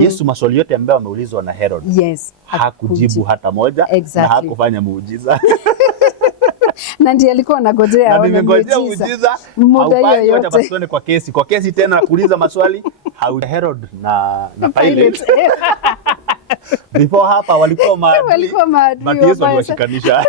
Yesu maswali yote ambayo ameulizwa na Herod. Yes. Hakujibu hata moja. Exactly. Na hakufanya muujiza. Na ndiye alikuwa anangojea aone muujiza. Haufanyi yote basi kwa kesi. Kwa kesi tena kuuliza maswali. Herod na Pilate. Before hapa walikuwa maadui. But Yesu aliwashikanisha.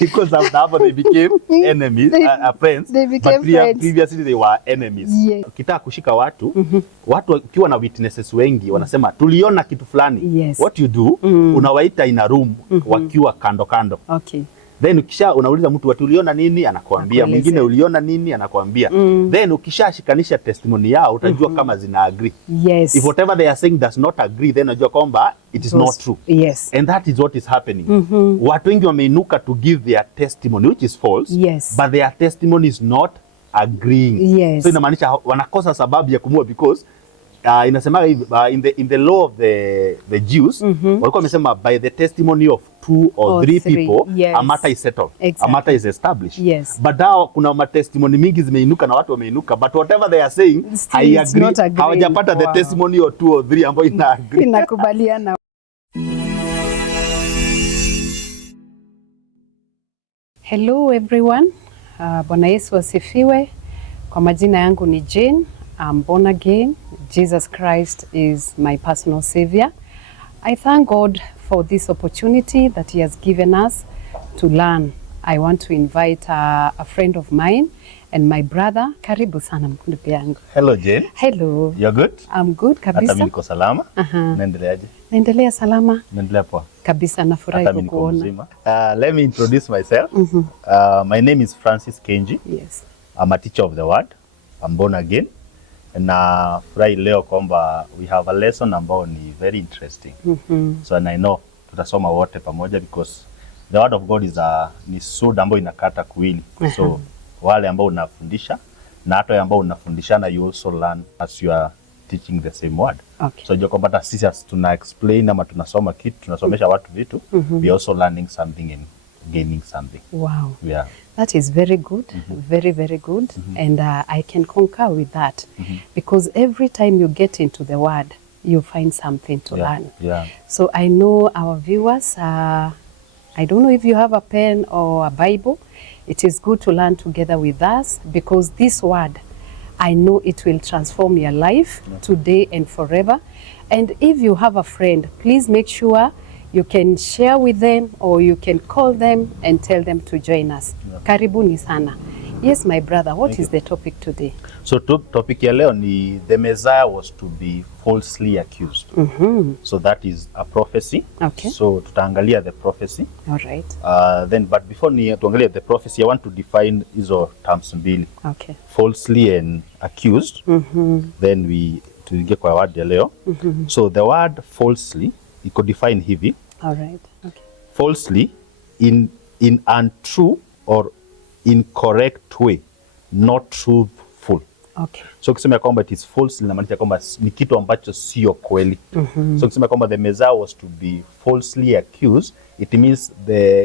Because after that they became enemies, friends. But previously they were enemies. Yes. Ukitaka kushika watu, watu wakiwa na witnesses wengi wanasema tuliona kitu fulani. Yes. What you do, unawaita in a room wakiwa kando kando. Okay. Then ukisha unauliza mtu watu uliona nini anakuambia, mwingine uliona nini anakuambia. Then ukishashikanisha testimony yao utajua kama zina agree. Yes. If whatever they are saying does not agree, then unajua kwamba it is not true. Yes. And that is what is happening. Watu wengi wameinuka to give their testimony which is false. Yes. But their testimony is not agreeing. Yes. So inamaanisha wanakosa sababu ya kumua because inasema in the law of the Jews walikuwa wamesema by the testimony of 2 or 3 people. Yes. A matter is settled. Exactly. A matter is established. Yes. But now kuna testimony mingi zimeinuka na watu wameinuka but whatever they are saying hawajapata the testimony of 2 or 3 ambayo ina agree. Inakubaliana. Hello everyone. Bwana Yesu asifiwe. Kwa majina yangu ni Jane. I'm born again. Jesus Christ is my personal savior. I thank God for this opportunity that he has given us to learn. I want to invite a friend of mine and my brother. Karibu sana mkundugu yangu. Hello Jane. Hello. You're good? I'm good kabisa. Hata mimi niko salama. Naendeleaje? Naendelea salama. Naendelea poa. Kabisa nafurahi kukuona. Let me introduce myself. My name is Francis Kenji. Yes. I'm a teacher of the word. I'm born again. Na furahi leo kwamba we have a lesson ambao ni very interesting. So and I know tutasoma wote pamoja because the word of God is ni sword ambayo inakata kuwili. So wale ambao unafundisha na hata ambao unafundishana you also learn as you are teaching the same word. Okay. So joko bata sisi tuna explain ama tunasoma kitu tunasomesha watu vitu we also learning something and gaining something. Wow. Yeah. That is very good, very, very good. And I can concur with that because every time you get into the word, you find something to learn. Yeah. So I know our viewers, I don't know if you have a pen or a Bible. It is good to learn together with us because this word, I know it will transform your life today and forever. And if you have a friend, please make sure you can share with them or you can call them and tell them to join us. Karibuni sana. Yes, my brother, what is the topic today? So topic ya leo ni the Messiah was to be falsely accused. So that is a prophecy. Okay. So tutaangalia the prophecy. All right. Then but before tuangalia the prophecy, I want to define hizo terms mbili. Okay. Falsely and accused. Then tuingie kwa word ya leo. So the word falsely iko define hivi. All right. Okay. Falsely in untrue or incorrect way, not truthful. Okay. So kusema kwamba it is false inamaanisha kwamba ni kitu ambacho sio kweli. So kusema kwamba the Messiah was to be falsely accused, it means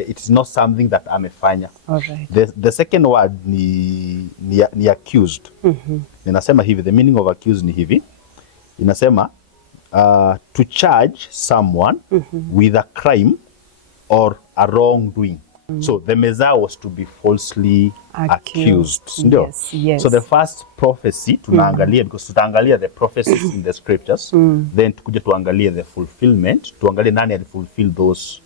it is not something that amefanya. All right. The second word ni accused. Ninasema hivi, the meaning of accused ni hivi. Inasema to charge someone with a crime or a wrongdoing. So the Messiah was to be falsely accused. Yes, yes. So the first prophecy tunaangalia because tutaangalia the prophecies in the scriptures, then tukuje tuangalie the fulfillment, tuangalie nani alifulfill those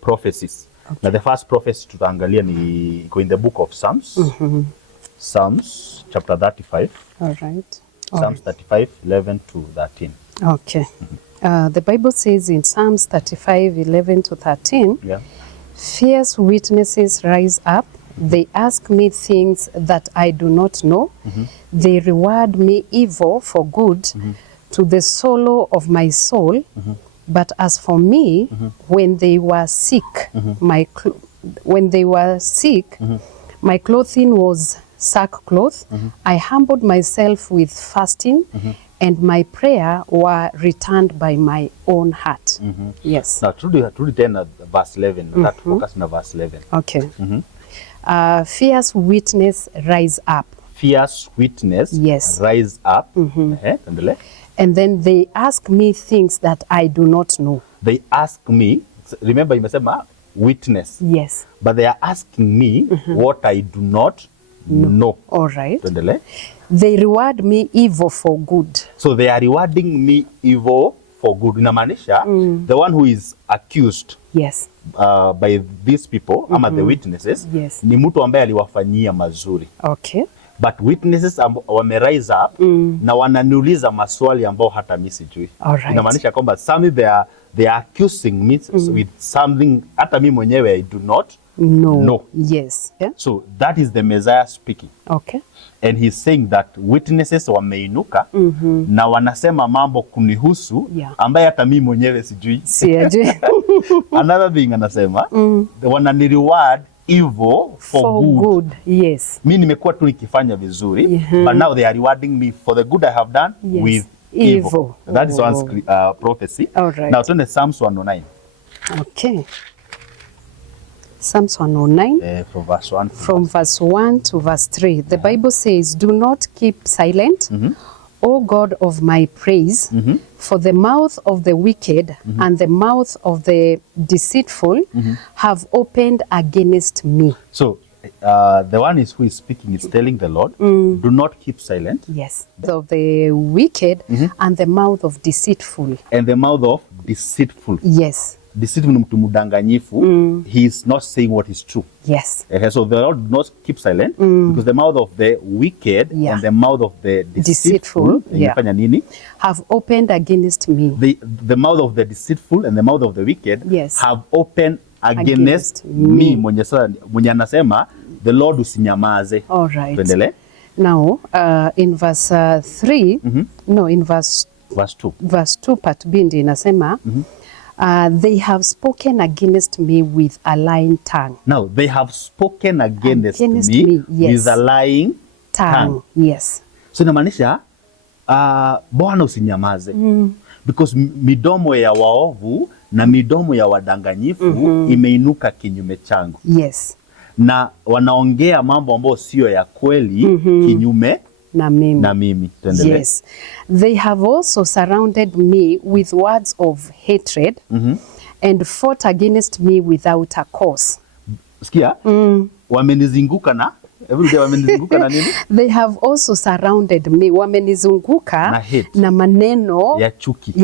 prophecies. Okay. Now the first prophecy tutaangalia ni in the book of Psalms. Psalms chapter 35. All right. Psalms 35, 11 to 13. Okay. The Bible says in Psalms 35, 11 to 13, fierce witnesses rise up. They ask me things that I do not know. They reward me evil for good to the sorrow of my soul. But as for me, when they were sick, my clothing was sackcloth. I humbled myself with fasting, and my prayer were returned by my own heart. Yes. Now, turudi tena verse 11. That focus na verse 11. Okay. Fierce witness rise up. Fierce witness rise up. And then they ask me things that I do not know. They ask me, remember imesema witness. Yes. But they are asking me what I do not know. All right. Tuendelee. They reward me evil for good. So they are rewarding me evil for good. Inamaanisha the one who is accused Yes. by these people ama the witnesses Yes. ni mtu ambaye aliwafanyia mazuri. Okay. But witnesses wame rise up na wananiuliza maswali ambao hata mimi sijui. Alright. Inamaanisha kwamba some they are accusing me with something hata mimi mwenyewe I do not know. Yes. Yeah. So that is the Messiah speaking. Okay. And he's saying that witnesses wameinuka na wanasema mambo kunihusu ambaye hata mimi mwenyewe sijui. Sijui. Another thing anasema wanani reward evil for good. Yes. Mimi nimekuwa tu nikifanya vizuri but now they are rewarding me for the good I have done with evil. That is one prophecy. Right. Now turn to Psalms 109. Okay. Psalms 109 from verse 1 from verse 1 to verse 3. The Bible says, "Do not keep silent, O God of my praise, for the mouth of the wicked and the mouth of the deceitful have opened against me." So the one is who is speaking is telling the Lord, do not keep silent. Yes. Of the wicked and the mouth of deceitful. And the mouth of deceitful. Yes. Deceitful ni mtu mdanganyifu. He is not saying what is true. Yes. So the Lord does not keep silent because the mouth of the wicked and the mouth of the deceitful have opened against me. The mouth of the deceitful and the mouth of the wicked have opened against me. Mwenye anasema the Lord usinyamaze. All right. Tuendelee. Now in verse 3, no, in verse 2. Verse 2 part B inasema they have spoken against me with a lying tongue. Now, they have spoken against me with a lying tongue. Yes. So inamaanisha Bwana usinyamaze. Because midomo ya waovu na midomo ya wadanganyifu imeinuka kinyume changu. Yes. Na wanaongea mambo ambayo sio ya kweli kinyume na mimi. Yes. They have also surrounded me with words of hatred and fought against me without a cause. Sikia? Wamenizunguka na wamenizunguka na nini? They have also surrounded me. Wamenizunguka na maneno ya chuki.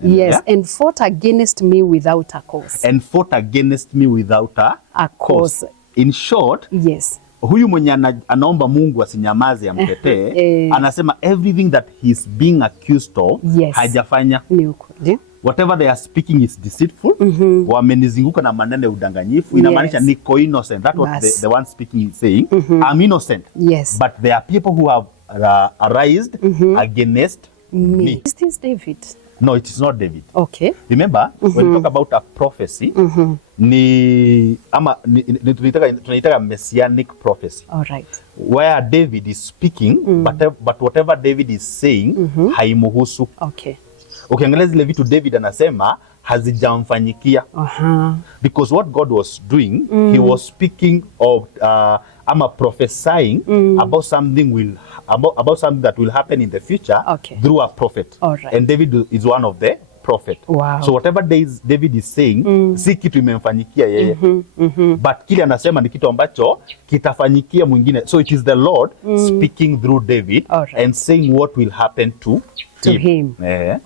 Yes, and fought against me without a cause. And fought against me without a cause. In short, yes. Huyu mwenye anaomba Mungu asinyamaze amtetee, anasema everything that he's being accused of hajafanya. Whatever they are speaking is deceitful. Wamenizunguka na maneno ya udanganyifu. Inamaanisha niko innocent. That's what the one speaking is saying. I'm innocent. Yes. But there are people who have arised against me. Is this David? No, it is not David. Okay. Remember, when we talk about a prophecy, tunaitaka messianic prophecy. All right. Where David is speaking, but whatever David is saying, haimuhusu. Okay. Ukiangalia zile vitu David anasema hazijamfanyikia. Because what God was doing, he was speaking of prophesying about something that will happen in the future through a prophet. Right. And David is one of the prophet. Wow. So whatever David is saying, si kitu imemfanyikia yeye. But kile anasema ni kitu ambacho kitafanyikia mwingine. So it is the Lord speaking through David and saying what will happen to him.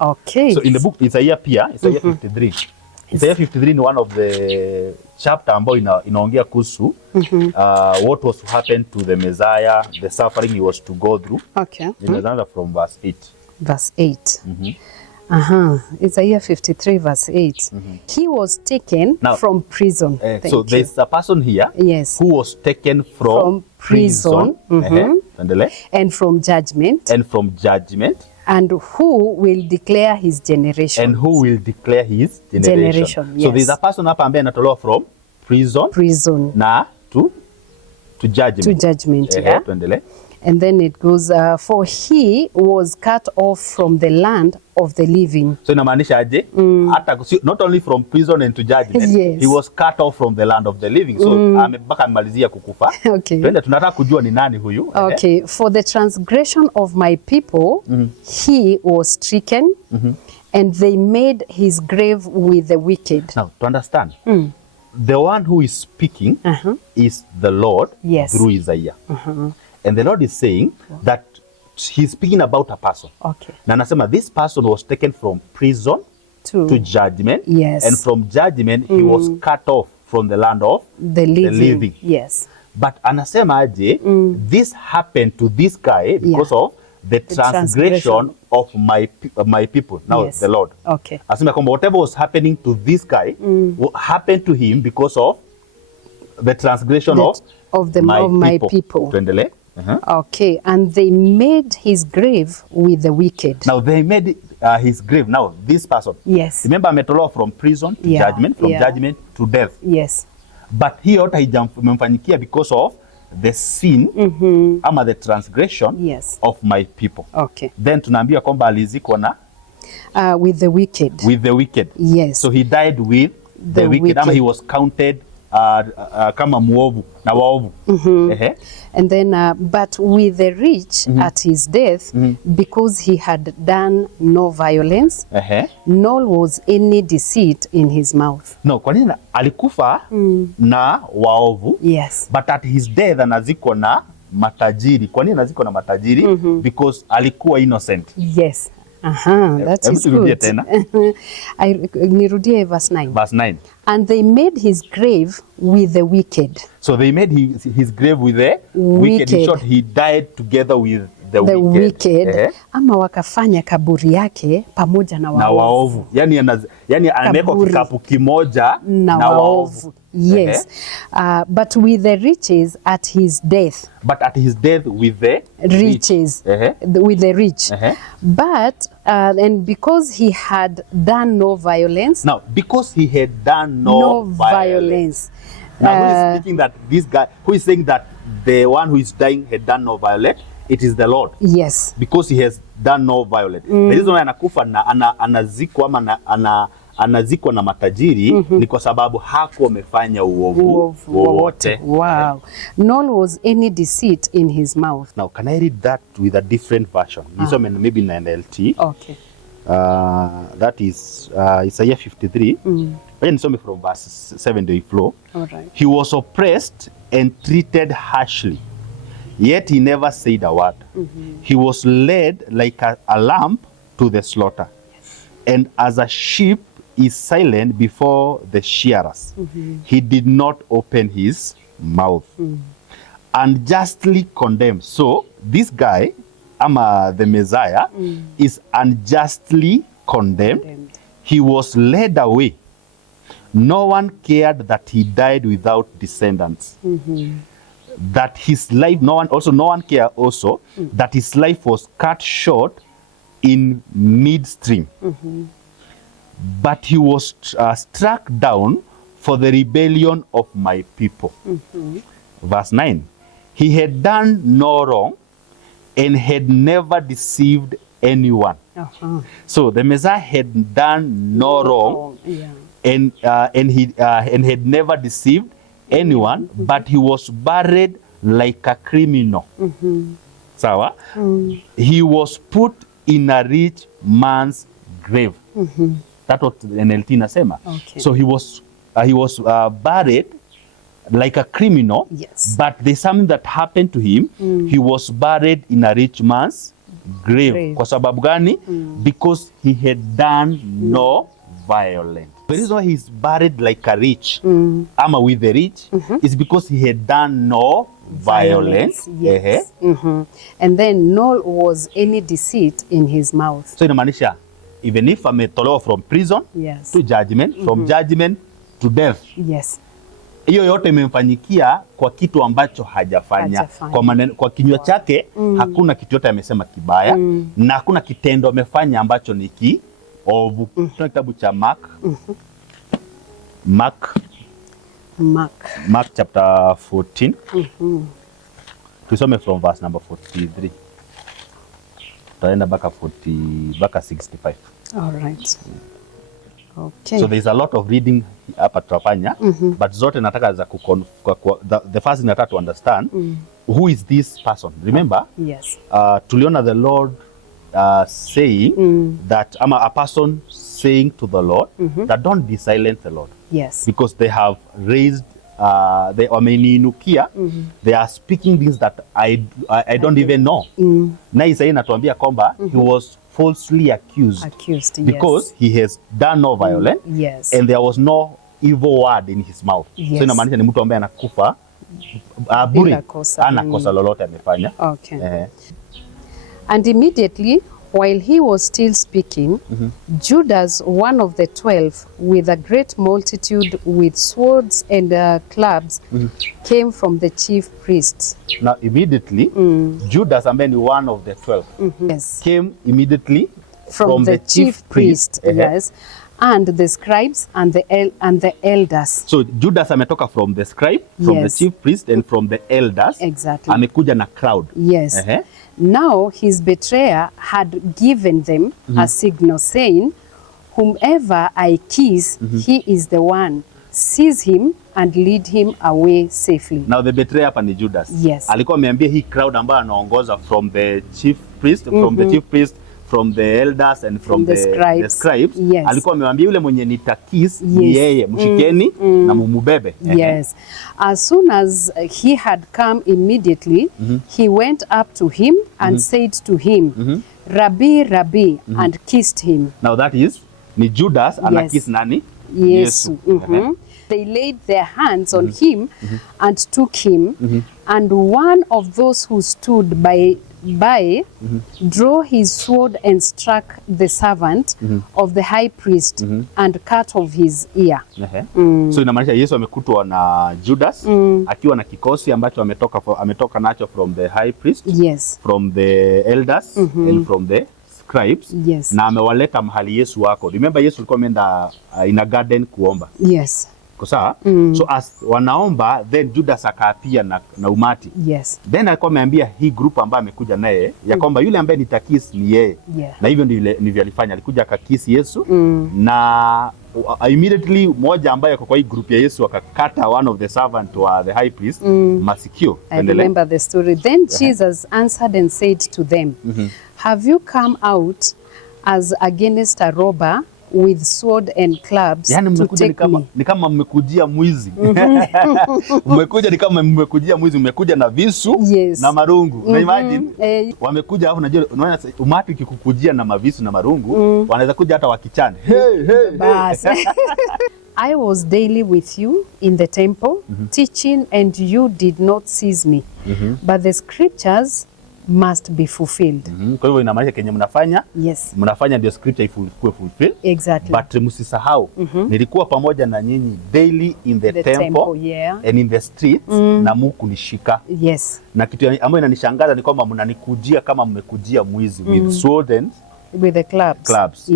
Okay. So in the book Isaiah 53. Isaiah 53 ni one of the chapter ambayo inaongea kuhusu what was to happen to the Messiah, the suffering he was to go through. Okay. Inaanza from verse 8. Verse 8. Isaiah 53 verse 8. He was taken from prison. So there's a person here who was taken from prison. And from judgment. And from judgment. And who will declare his generation. And who will declare his generation. So there's a person hapa ambaye anatolewa from prison. Prison. Na to judgment. To judgment, yeah. Tuendelee. And then it goes, for he was cut off from the land of the living. So inamaanisha aje? Not only from prison and to judgment, Yes. he was cut off from the land of the living. So mpaka amalizia kukufa. Okay. Twende tunataka kujua ni nani huyu. Okay, for the transgression of my people, he was stricken, and they made his grave with the wicked. Now, to understand, the one who is speaking is the Lord through Isaiah. And the Lord is saying that he's speaking about a person. Okay. Na anasema this person was taken from prison to judgment. Yes. And from judgment, he was cut off from the land of the living. Yes. But anasema aje, this happened to this guy because of the transgression of my people. Now, the Lord. Okay. Asema kwamba whatever was happening to this guy happened to him because of the transgression of my people. Tuendelee. Okay, and they made his grave with the wicked. Now they made his grave. Now this person. Yes. Remember ametolewa from prison to judgment, from judgment to death. Yes. But he yote haijamfanyikia because of the sin ama the transgression of my people. Okay. Then tunaambiwa kwamba alizikwa na with the wicked. With the wicked. Yes. So he died with the wicked. Ama he was counted kama muovu na waovu. And then but with the rich at his death, because he had done no violence, nor was any deceit in his mouth. No, kwa nini alikufa na waovu? Yes. But at his death anazikwa na matajiri. Kwa nini anazikwa na matajiri? Because alikuwa innocent. Yes. That is good. Nirudie verse 9. Verse 9. And they made his grave with the wicked. So they made his grave with the wicked. In short, he died together with the wicked. Ama wakafanya kaburi yake pamoja na waovu. Yani amewekwa kikapu kimoja na waovu. Yes. But with the riches at his death. But at his death with the riches. With the rich. But and because he had done no violence. Now, because he had done no violence. Now, who is speaking that this guy, who is saying that the one who is dying had done no violence? It is the Lord. Yes. Because he has done no violence. The reason why anakufa na anazikwa ama anazikwa na matajiri ni kwa sababu hakuwa amefanya uovu wowote. Wow. Nor was any deceit in his mouth. Now, can I read that with a different version? Nisome maybe in NLT. Okay. That is Isaiah 53. Nisome from verse 7 to flow. All right. He was oppressed and treated harshly, yet he never said a word. He was led like a lamb to the slaughter, and as a sheep is silent before the shearers, he did not open his mouth. Unjustly condemned. So this guy, the Messiah, is unjustly condemned. He was led away. No one cared that he died without descendants. That his life, no one cared also that his life was cut short in midstream. But he was struck down for the rebellion of my people. Verse 9. He had done no wrong and had never deceived anyone. So the Messiah had done no wrong and had never deceived anyone, but he was buried like a criminal. Sawa? He was put in a rich man's grave. That's what NLT nasema. So he was buried like a criminal, but there's something that happened to him. He was buried in a rich man's grave. Kwa sababu gani? Because he had done no violence. The reason why he's buried like a rich, ama with the rich, is because he had done no violence. Yes. And then nor was any deceit in his mouth. So inamaanisha, even if ametolewa from prison to judgment, from judgment to death. Yes. Hiyo yote imemfanyikia kwa kitu ambacho hajafanya. Kwa kinywa chake hakuna kitu yote amesema kibaya na hakuna kitendo amefanya ambacho ni kiovu. Tuna kitabu cha Mark chapter 14. Tusome from verse number 43. Tutaenda mpaka 65. All right. Okay. So there's a lot of reading hapa tutafanya, but zote nataka za the first thing nataka to understand who is this person. Remember? Yes. Tuliona the Lord saying that a person saying to the Lord that don't be silent the Lord. Yes. Because they have raised they wameniinukia, they are speaking things that I don't even know. Na Isaiah natuambia kwamba he was falsely accused because he has done no violence, and there was no evil word in his mouth. So inamaanisha ni mtu ambaye anakufa bure, ana kosa lolote amefanya. Okay. And immediately while he was still speaking, Judas, one of the 12, with a great multitude with swords and clubs, came from the chief priests. Now immediately, Judas, ambaye ni one of the 12, came immediately from the chief priest, yes, and the scribes and the elders. So Judas ametoka from the scribe, from the chief priest, and from the elders. Exactly. Amekuja na crowd. Yes. Now his betrayer had given them a signal saying, whomever I kiss, he is the one. Seize him and lead him away safely. Now the betrayer hapa ni Judas. Yes. Alikuwa ameambia hii crowd ambayo anaongoza from the chief priest, from the chief priest, from the elders and from the scribes. Yes. Alikuwa amemwambia yule mwenye nitakis ni yeye, mshikeni na mumubebe. Yes. As soon as he had come immediately, he went up to him and said to him, Rabbi, Rabbi, and kissed him. Now that is, ni Judas anakiss nani? Yesu. They laid their hands on him and took him, and one of those who stood by drew his sword and struck the servant of the high priest and cut off his ear. So inamaanisha Yesu amekutwa na Judas akiwa na kikosi ambacho ametoka nacho from the high priest, from the elders and from the scribes, na amewaleta mahali Yesu wako. Remember Yesu alikuwa ameenda in a garden kuomba. Kosa? So as wanaomba, then Judas akaapia na umati. Then alikuwa ameambia hii group ambayo amekuja naye ya kwamba yule ambaye nitakisi ni yeye. Na hivyo ndivyo alifanya. Alikuja akakisi Yesu na immediately moja ambaye kwa hii group ya Yesu akakata one of the servant wa the high priest masikio. I remember the story. Then Jesus answered and said to them, have you come out as against a robber with sword and clubs to take me? Ni kama mmekujia mwizi. Mmekuja ni kama mmekujia mwizi, mmekuja na visu na marungu. Na imagine wamekuja hapo, unajua unaona umati ukikukujia na mavisu na marungu, wanaweza kuja hata wakichane. Bas. I was daily with you in the temple teaching, and you did not seize me. But the scriptures must be fulfilled. Kwa hivyo inamaanisha kenye mnafanya, mnafanya ndio scripture ikuwe fulfilled. Exactly. But msisahau, nilikuwa pamoja na nyinyi daily in the temple and in the streets, na mkunishika. Na kitu ambayo inanishangaza ni kwamba mnanikujia kama mmekujia mwizi with sword and with the clubs.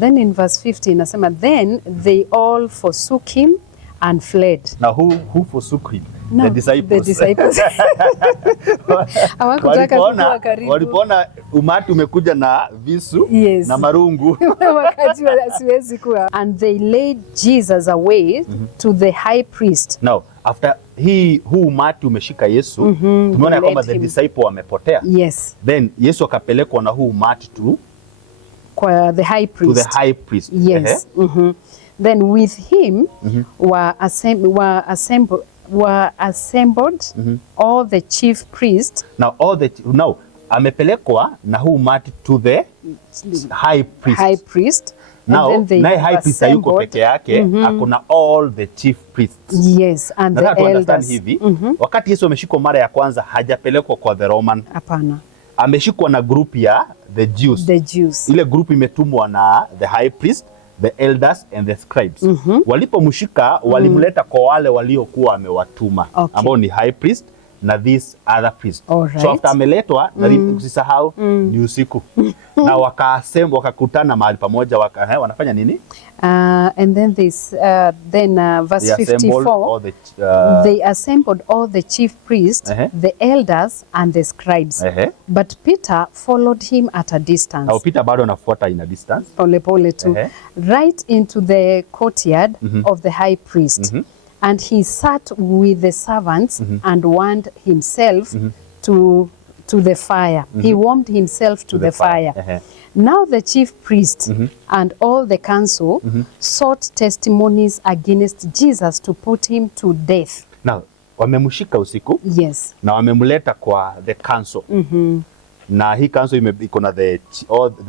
Then in verse 15 nasema, then they all forsook him and fled. Now who forsook him? No, the disciples. Walipoona umati umekuja na visu na marungu. And they laid Jesus away to the high priest. Now, after huu umati umeshika Yesu, tumeona kwamba the disciple wamepotea. Then Yesu akapelekwa na huu umati kwa the high priest. To the high priest. Then with him were assembled all the chief priests. Now amepelekwa na huu umati to the high priest. Now high priest hayuko peke yake, akuna all the chief priests. And the elders. Hivi, wakati Yesu ameshikwa mara ya kwanza hajapelekwa kwa the Roman. Hapana. Ameshikwa na group ya the Jews. Ile group imetumwa na the high priest, the elders and the scribes. Walipomshika walimleta kwa wale waliokuwa amewatuma, ambao ni high priest na this other priest. Alright. So after ameletwa, usisahau ni usiku. Na wakakutana mahali pamoja wanafanya nini? And then verse 54, they assembled all the chief priests, the elders and the scribes. But Peter followed him at a distance. Now Peter bado anafuata in a distance. Pole pole tu. Right into the courtyard of the high priest. And he sat with the servants and warmed himself to the fire. He warmed himself to the fire. Now the chief priest and all the council sought testimonies against Jesus to put him to death. Now, wamemshika usiku. Yes. Na wamemleta kwa the council. Na hii council iko na the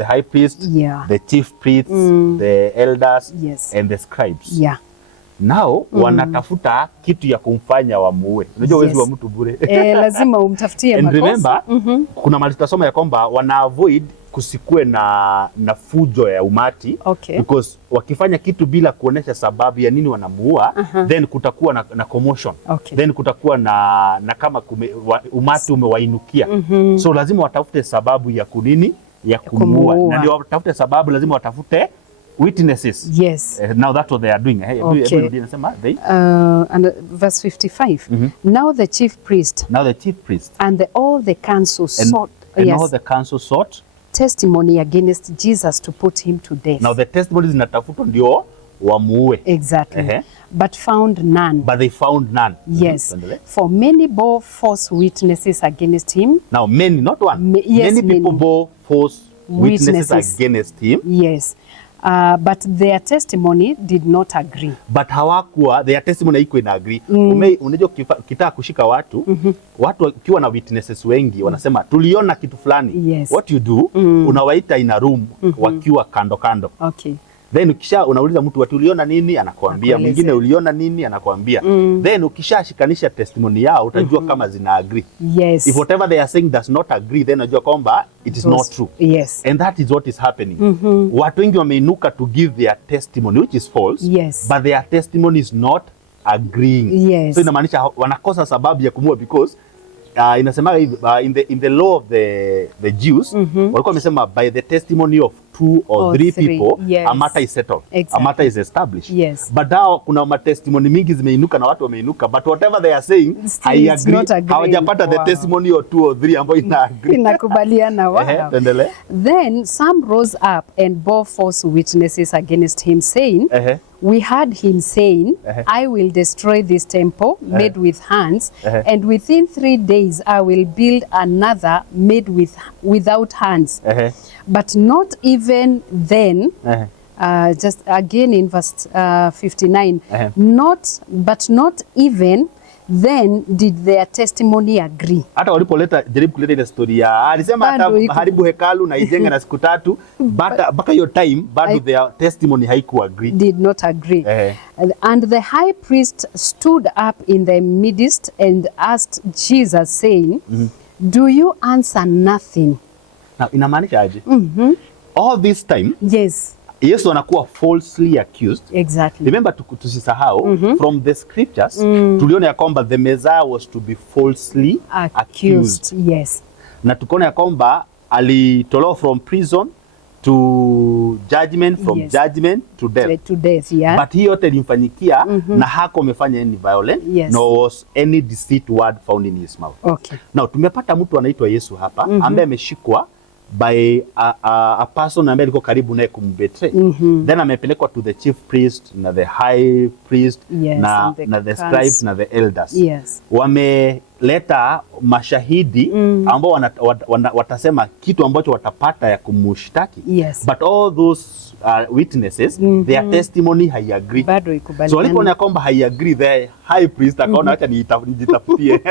high priest, the chief priests, the elders, and the scribes. Yeah. Now wanatafuta kitu ya kumfanya wamuue. Unajua wezi wa mtu bure. Lazima umtafutie makosa. And remember, kuna mahali tutasoma ya kwamba wana avoid kusikue na fujo ya umati. Because wakifanya kitu bila kuonesha sababu ya nini wanamuua, then kutakuwa na commotion. Then kutakuwa na kama umati umewainukia. So lazima watafute sababu ya kunini ya kumuua. Na ndio watafute sababu lazima watafute witnesses. Yes. Now that's what they are doing. And verse 55. Now the chief priest. And all the council sought. And all the council sought testimony against Jesus to put him to death. Now the testimonies zinatafutwa ndio wamuue. Exactly. But found none. But they found none. Yes. For many bore false witnesses against him. Now many, not one. Many people bore false witnesses against him. Yes. But their testimony did not agree. But hawakuwa, their testimony haikuwa ina agree. Unajua kitaka kushika watu, watu kiwa na witnesses wengi, wanasema tuliona kitu fulani. What you do, unawaita in a room, wakiwa kando kando. Then ukisha unauliza mtu uliona nini, anakuambia. Mwingine uliona nini, anakuambia. Then ukisha shikanisha testimony yao, utajua kama zina agree. Yes. If whatever they are saying does not agree, then unajua kwamba it is not true. Yes. And that is what is happening. Watu wengi wameinuka to give their testimony, which is false. Yes. But their testimony is not agreeing. Yes. So inamaanisha wanakosa sababu ya kumua because inasema in the law of the Jews, walikuwa wamesema by the testimony of 2 or 3 people, a matter is settled. A matter is established. Yes. But now kuna testimony mingi zimeinuka na watu wameinuka, but whatever they are saying, I agree. Hawajapata the testimony of 2 or 3 ambayo ina agree. Inakubaliana wao. Then some rose up and bore false witnesses against him, saying, we heard him saying, I will destroy this temple made with hands, and within 3 days I will build another made without hands. But not even then, just again in verse 59, but not even then did their testimony agree. Hata walipoleta jaribu kuleta ile story ya alisema hata haribu hekalu na ijenge na siku 3, baka your time bado their testimony haiku agree. Did not agree. And the high priest stood up in the midst and asked Jesus, saying, do you answer nothing? Now inamaanisha aje? All this time, yes, Yesu anakuwa falsely accused. Exactly. Remember tusisahau from the scriptures tuliona ya kwamba the Messiah was to be falsely accused. Yes. Na tukaona ya kwamba alitolewa from prison to judgment, from judgment to death. To death, yeah. But hiyo yote ilimfanyikia na hako amefanya any violent, no was any deceit word found in his mouth. Okay. Now tumepata mtu anaitwa Yesu hapa ambaye ameshikwa by a person ambaye alikuwa karibu naye kumbetray. Then amepelekwa to the chief priest na the high priest na the scribes na the elders. Wameleta mashahidi ambao watasema kitu ambacho watapata ya kumshtaki. But all those witnesses, their testimony hai agree. So walipoona kwamba hai agree, the high priest akaona acha nijitafutie.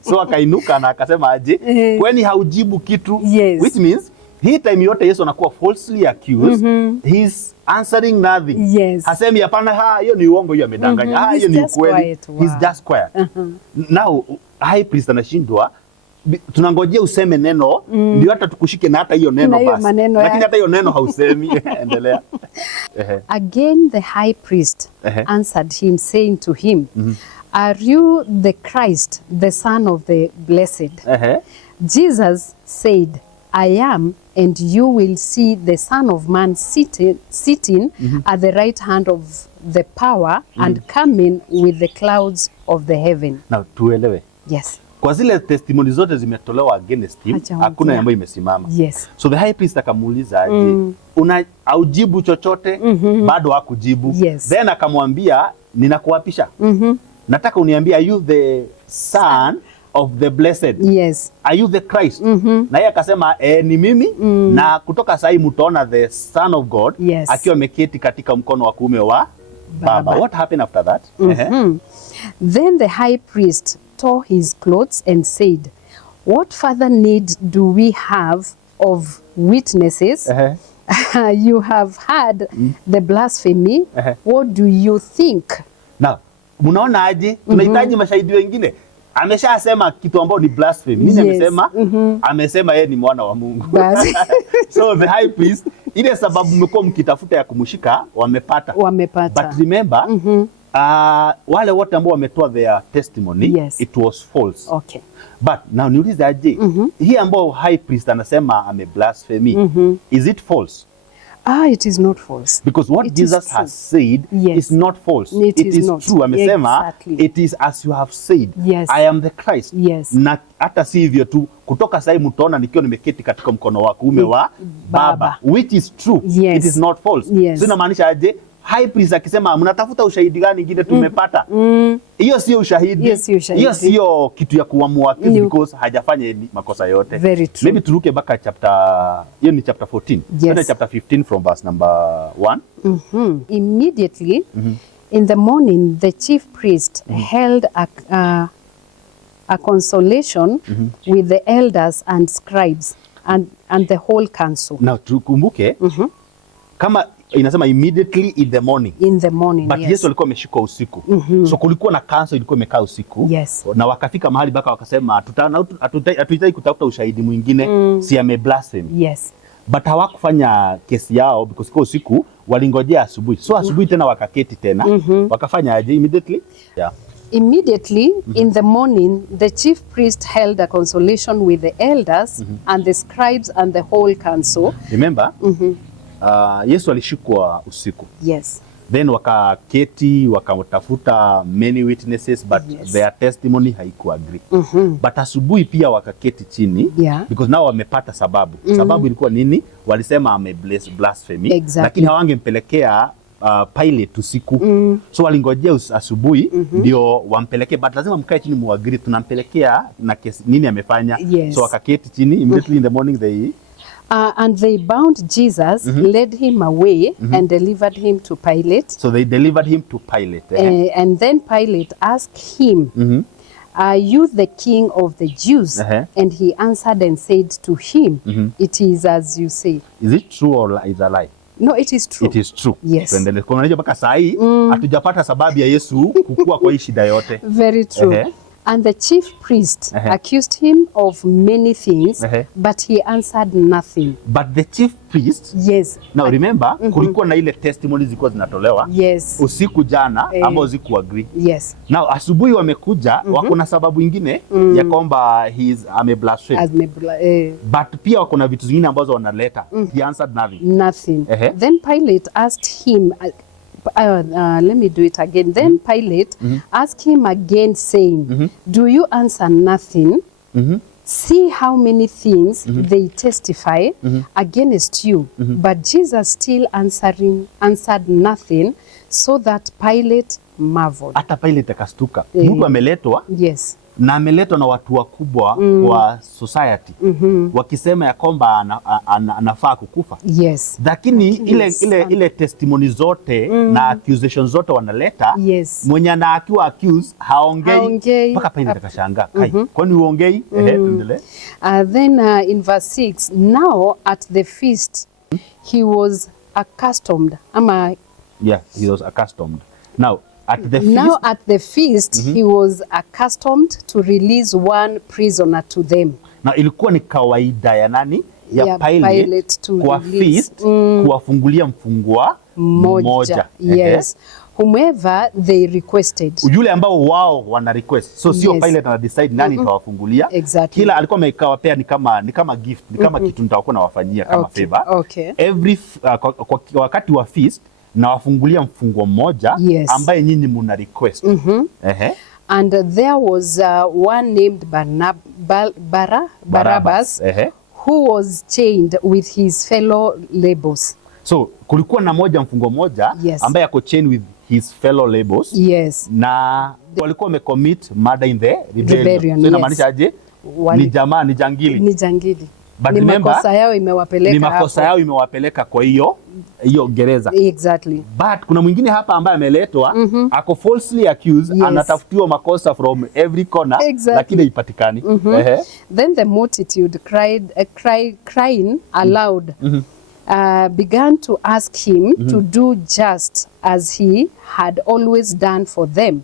So akainuka na akasema aje, kwani haujibu kitu? Which means hii time yote Yesu anakuwa falsely accused, he's answering nothing. Hasemi hapana, hiyo ni uongo, hiyo amedanganya. Hiyo ni ukweli. He's just quiet. Now high priest anashindwa, tunangojea useme neno ndio hata tukushike na hata hiyo neno basi. Lakini hata hiyo neno hausemi. Endelea. Again the high priest answered him, saying to him, Are you the Christ, the Son of the Blessed? Jesus said, I am, and you will see the Son of Man sitting at the right hand of the power and coming with the clouds of the heaven. Now, tuelewe. Yes. Kwa zile testimony zote zimetolewa against him, hakuna ambayo imesimama. Yes. So the high priest akamuuliza aje, aujibu chochote, bado hakujibu. Yes. Then akamwambia, ninakuapisha. Nataka uniambie, are you the Son of the Blessed? Yes. Are you the Christ? Na yeye akasema ni mimi, na kutoka saa hii mtaona the Son of God akiwa ameketi katika mkono wa kuume wa Baba. What happened after that? Then the high priest tore his clothes and said, what further need do we have of witnesses? You have heard the blasphemy. What do you think? Now, munaona aje? Tunahitaji mashahidi wengine. Ameshasema kitu ambao ni blasphemy. Nini amesema? Amesema yeye ni mwana wa Mungu. So the high priest, ile sababu mmekuwa mkitafuta ya kumshika, wamepata. But remember, wale wote ambao wametoa their testimony, it was false. Okay. But now niulize aje, hii ambao high priest anasema blasphemy, is it false? It is not false. Because what Jesus has said is not false. It is true. Amesema, it is as you have said. I am the Christ. Na hata si hivyo tu, kutoka sasa mtaona nikiwa nimeketi katika mkono wa kuume wa Baba. Which is true. It is not false. So inamaanisha aje, high priest akisema mnatafuta ushahidi gani ingine tumepata? Hiyo sio ushahidi. Hiyo sio kitu ya kuamua because hajafanya makosa yote. Very true. Maybe turuke baka chapter, hiyo ni chapter 14. Yes. Chapter 15 from verse number 1. Immediately in the morning the chief priest held a consultation with the elders and scribes and the whole council. Now tukumbuke kama inasema immediately in the morning. In the morning, but Yesu alikuwa ameshikwa usiku. So kulikuwa na council ilikuwa imekaa usiku. Na wakafika mahali baka wakasema hatuhitaji kutafuta ushahidi mwingine, si blasphemy. But hawakufanya kesi yao because kwa usiku walingojea asubuhi. So asubuhi tena wakaketi tena. Wakafanya aje immediately? Immediately in the morning the chief priest held a consultation with the elders and the scribes and the whole council. Remember? Yesu alishikwa usiku. Then wakaketi wakatafuta many witnesses but their testimony haiku agree. But asubuhi pia wakaketi chini because now wamepata sababu. Sababu ilikuwa nini? Walisema blasphemy. Lakini hawangempelekea Pilate usiku. So walingojea asubuhi ndio wampelekee, but lazima mkae chini muagree tunampelekea na kesi nini amefanya. So wakaketi chini immediately in the morning and they bound Jesus, led him away and delivered him to Pilate. So they delivered him to Pilate. And then Pilate asked him, are you the king of the Jews? And he answered and said to him, it is as you say. Is it true or is a lie? No, it is true. It is true. Yes. Kwa maana mpaka saa hii hatujapata sababu ya Yesu kukua kwa hii shida yote. Very true. And the chief priest accused him of many things, but he answered nothing. But the chief priest, now remember, kulikuwa na ile testimonies zilikuwa zinatolewa usiku jana ambao ziku agree. Now asubuhi wamekuja wako na sababu nyingine ya kwamba he blasphemy. But pia wako na vitu zingine ambazo wanaleta. He answered nothing. Then Pilate asked him, let me do it again. Then Pilate asked him again, saying, do you answer nothing? See how many things they testify against you. But Jesus still answered nothing, so that Pilate marveled. Hata Pilate akastuka. Mungu ameletwa. Na ameletwa na watu wakubwa wa society. Wakisema ya kwamba anafaa kukufa. Lakini ile testimony zote na accusations zote wanaleta, mwenye akiwa accused haongei mpaka Pilate akashangaa. Kwani uongei? Then in verse 6, now at the feast he was accustomed. He was accustomed. Now at the feast, he was accustomed to release one prisoner to them. Na ilikuwa ni kawaida ya nani? Ya Pilate kwa feast kuwafungulia mfungwa mmoja. whomever they requested. Yule ambao wao wana request. So sio Pilate ana decide nani tawafungulia. Exactly. Kila alikuwa amekawapea ni kama gift, ni kama kitu nitakuwa nawafanyia kama favor. Okay. Every wakati wa feast na wafungulia mfungo mmoja ambaye nyinyi muna request. And there was one named Barabbas who was chained with his fellow labels. So kulikuwa na mfungo moja ambaye ako chained with his fellow labels. Na walikuwa wamecommit murder in the rebellion. So inamaanisha aje? Ni jangili. But ni makosa yao imewapeleka ni makosa yao imewapeleka kwa hiyo gereza. Exactly. But kuna mwingine hapa ambaye ameletwa ako falsely accused, anatafutiwa makosa from every corner, lakini haipatikani. Then the multitude crying aloud began to ask him to do just as he had always done for them.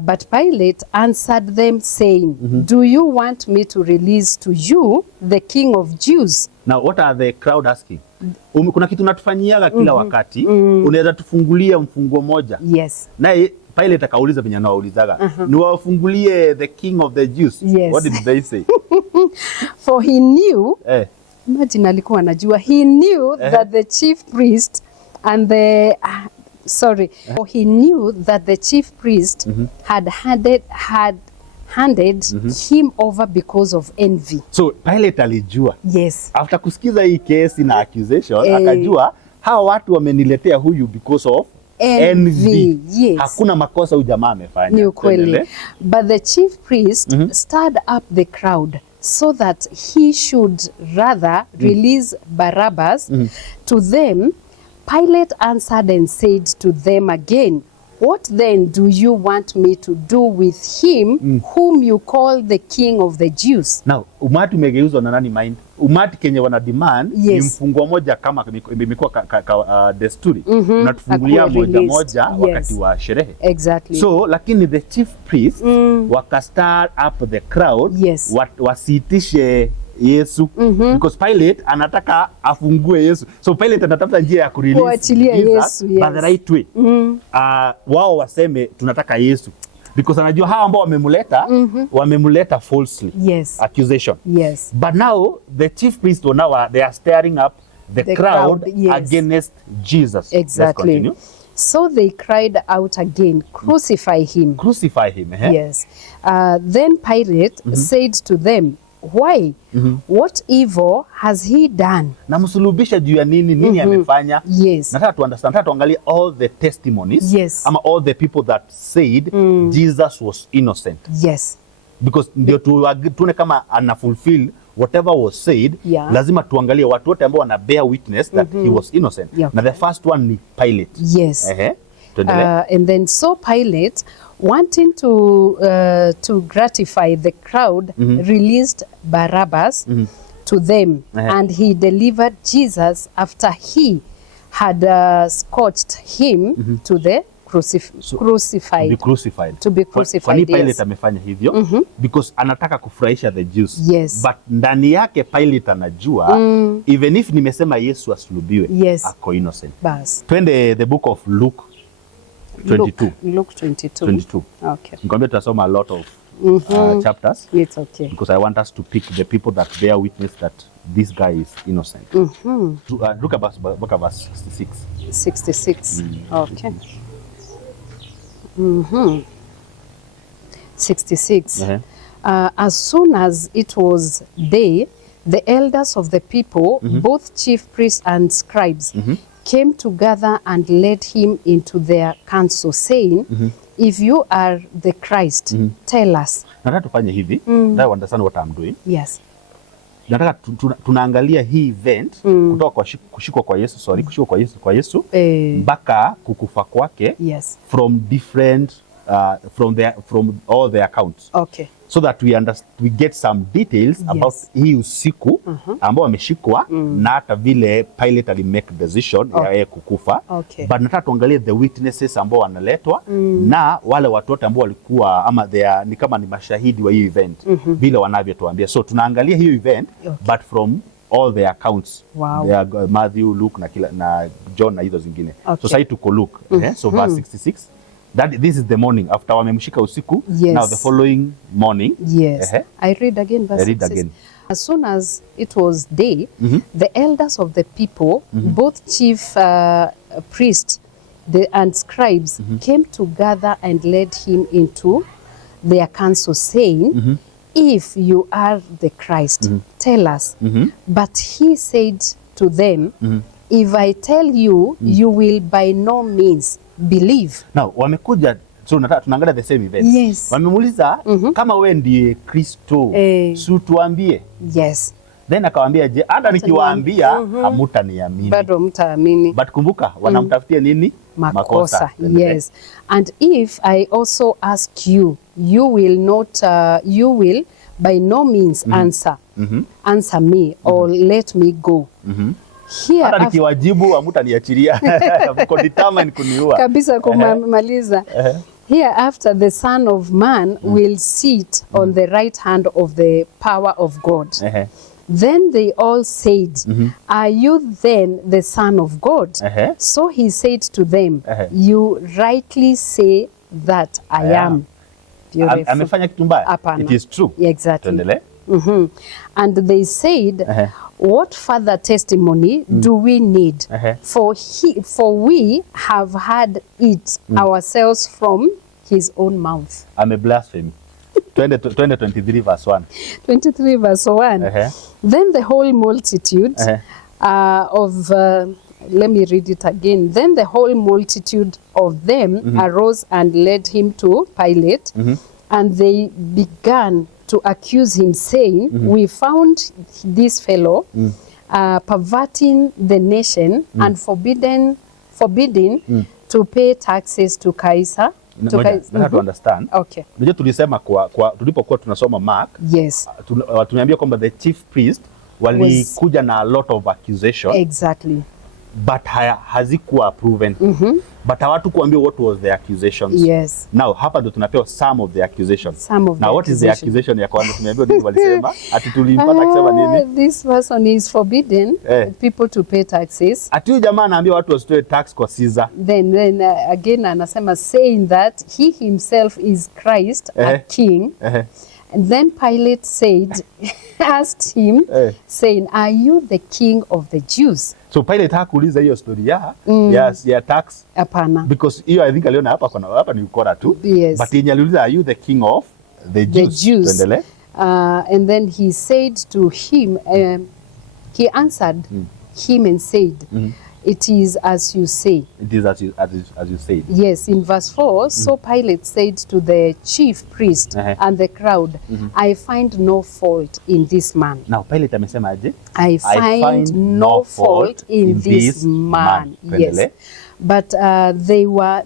But Pilate answered them saying, do you want me to release to you the King of Jews? Now what are the crowd asking? Kuna kitu natufanyiaga kila wakati, unaweza tufungulia mfungo moja. Na Pilate akauliza venye anaulizaga, niwafungulie the King of the Jews. What did they say? For he knew, imagine alikuwa anajua, he knew that the chief priest and the he knew that the chief priest had handed him over because of envy. So Pilate alijua. After kusikiza hii kesi na accusation, akajua hawa watu wameniletea huyu because of envy. Hakuna makosa huyu jamaa amefanya. Ni ukweli. But the chief priest stirred up the crowd so that he should rather release Barabbas to them. Pilate answered and said to them again, what then do you want me to do with him whom you call the King of the Jews? Now, umati umegeuzwa na nani mind? Umati kenye wana demand ni mfungo moja kama imekuwa desturi. Unatufungulia moja wakati wa sherehe. Exactly. So, lakini the chief priest wakastir up the crowd wasiitishe Yesu because Pilate anataka afungue Yesu. So Pilate anatafuta njia ya kurelease Yesu by the right way. Wao waseme tunataka Yesu because anajua hawa ambao wamemuleta falsely accusation. But now the chief priest they are stirring up the crowd against Jesus. Exactly. Let's continue. So they cried out again, crucify him. Crucify him. Then Pilate said to them, why? What evil has he done? Na msulubisha juu ya nini amefanya? Nataka tu understand, nataka tuangalie all the testimonies ama all the people that said Jesus was innocent. Because ndio tuone kama ana fulfill whatever was said. Lazima tuangalie watu wote ambao wana bear witness that he was innocent. Na the first one ni Pilate. And then so Pilate, wanting to gratify the crowd, released Barabbas to them, and he delivered Jesus after he had scourged him to the crucified. To be crucified. Kwa nini Pilate amefanya hivyo? Because anataka kufurahisha the Jews. But ndani yake Pilate anajua even if nimesema Yesu asulubiwe, ako innocent. Twende the book of Luke 22. Luke 22. Okay. Nikwambia tutasoma a lot of chapters. It's okay. Because I want us to pick the people that bear witness that this guy is innocent. Look at verse 66. 66. Okay. 66. As soon as it was day, the elders of the people, both chief priests and scribes, came together and led him into their council, saying, if you are the Christ, tell us. Nataka tufanye hivi. I understand what I'm doing. Nataka tunaangalia hii event kutoka kushikwa kwa Yesu mpaka kukufa kwake from different from all the accounts. So that we get some details about hii usiku ambao ameshikwa na hata vile Pilate ali make decision ya yeye kukufa. But nataka tuangalie the witnesses ambao wanaletwa na wale watu wote ambao walikuwa ama ni kama ni mashahidi wa hii event vile wanavyotuambia. So tunaangalia hii event but from all the accounts. Matthew, Luke na John na hizo zingine. Okay. So sasa tuko Luke. So verse 66. This is the morning after wamemshika usiku. Yes. Now the following morning. Yes. I read again verse 66. Again. As soon as it was day, the elders of the people, both chief priests and scribes, came to gather and led him into their council, saying, if you are the Christ, tell us. But he said to them, if I tell you, you will by no means believe. Now, wamekuja, so tunaangalia the same event. Yes. Wamemuuliza, kama wewe ndiye Kristo, si tuambie. Yes. Then akawaambia, je, hata nikiwaambia hamtaniamini. Bado mtaamini. But kumbuka, wanamtafutia nini? Makosa. Yes. And if I also ask you, you will not, you will by no means answer me or let me go. Here hata nikiwajibu hamtaniachilia. Mko determined kuniua. Kabisa kumaliza. Hereafter the Son of Man will sit on the right hand of the power of God. Then they all said, are you then the Son of God? So he said to them, you rightly say that I am. Beautiful. Amefanya kitu mbaya. It is true. Exactly. Tuendelee. And they said, what further testimony do we need? For we have heard it ourselves from his own mouth. Ame blasphemy. 23 verse 1. 23 verse 1. Then the whole multitude let me read it again. Then the whole multitude of them arose and led him to Pilate, and they began to accuse him, saying, we found this fellow perverting the nation and forbidding to pay taxes to Caesar. To understand. Okay. Ndio tulisema tulipokuwa tunasoma Mark. Yes. Tumeambia kwamba the chief priest walikuja na a lot of accusation. Exactly. But hazikuwa proven. But hawatu kuambia what was the accusations. Yes. Now hapa ndo tunapewa some of the accusations. Now what is the accusation ya kwanza? Tumeambiwa nini walisema? Ati tulimpata akisema nini? This person is forbidden people to pay taxes. Ati huyu jamaa anaambia watu wasitoe tax kwa Caesar. Then again anasema saying that he himself is Christ, a king. And then Pilate asked him, saying, are you the king of the Jews? So Pilate hakuuliza hiyo story ya tax. Hapana. Because hiyo I think aliona hapa ni ukora tu. Yes. But yeye aliuliza, are you the king of the Jews? Tuendelee. And then he said to him, he answered him and said, it is as you say. It is as you said. Yes, in verse 4, so Pilate said to the chief priest and the crowd, I find no fault in this man. Now Pilate amesema aje? I find no fault in this man. Yes. But they were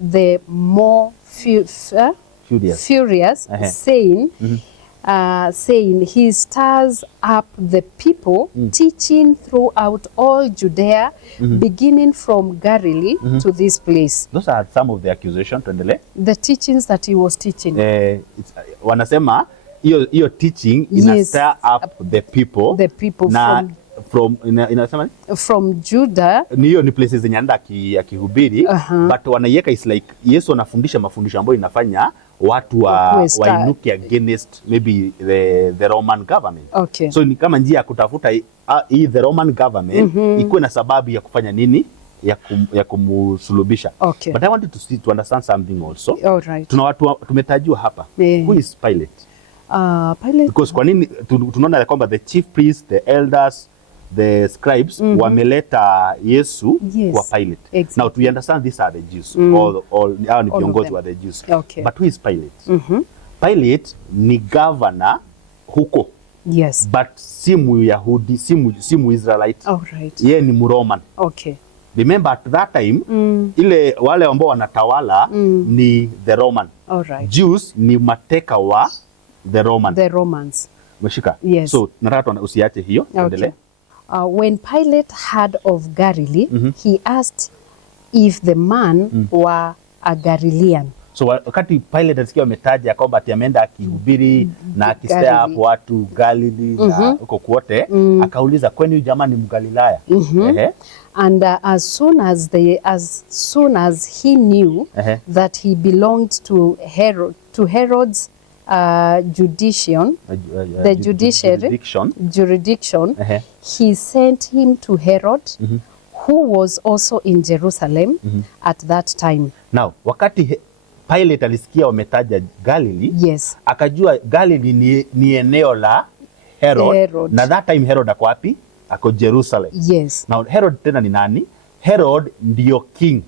the more furious, saying he stirs up the people, teaching throughout all Judea, beginning from Galilee to this place. Those are some of the accusations. The teachings that he was teaching. Wanasema hiyo teaching ina stir up the people. The people from Judah. Niyo ni places zenye anaenda akihubiri, but wanaiweka is like Yesu anafundisha mafundisho ambayo inafanya watu wainuke against maybe the Roman government. Okay. So ni kama njia ya kutafuta hii the Roman government ikuwe na sababu ya kufanya nini ya kumsulubisha. Okay. But I wanted to understand something also. All right. Tuna watu tumetajua hapa. Who is Pilate? Pilate. Because kwa nini tunaona kwamba the chief priests, the elders, the scribes wameleta Yesu kwa Pilate. Exactly. Now to understand these are the Jews. All ni viongozi wa the Jews. Okay. But who is Pilate? Pilate ni governor huko. Yes. But si Muyahudi, si Muisraelite. All right. Yeye ni Muroman. Okay. Remember at that time ile wale ambao wanatawala ni the Roman. All right. Jews ni mateka wa the Roman. The Romans. Meshika. Yes. So nataka usiache hiyo. Okay. When Pilate heard of Galilee, he asked if the man were a Galilean. So wakati Pilate alisikia wametaja kwamba ati ameenda akihubiri na akistea hapo watu Galilee na huko kwote, akauliza kwani huyu jamaa ni Mgalilaya? And as soon as he knew that he belonged to Herod's jurisdiction, he sent him to Herod, who was also in Jerusalem at that time. Now, wakati Pilate alisikia wametaja Galilee, akajua Galilee ni eneo la Herod. Na that time Herod ako wapi? Ako Jerusalem. Now Herod tena ni nani? Herod ndio king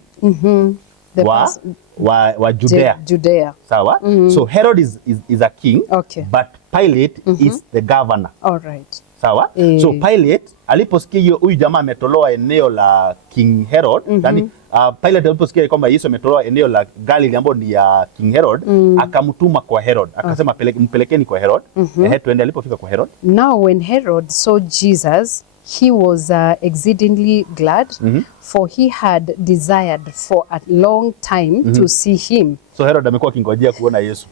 wa Judea. Sawa? So Herod is a king, but Pilate is the governor. All right. Sawa? So Pilate aliposikia huyu jamaa ametolewa eneo la King Herod, yani Pilate aliposikia kwamba Yesu ametolewa eneo la Galilee ambapo ni ya King Herod, akamtuma kwa Herod. Akasema mpelekeni kwa Herod. Tuende. Alipofika kwa Herod. Now when Herod saw Jesus, he was exceedingly glad, for he had desired for a long time to see him. So Herod amekuwa kingojea kuona Yesu.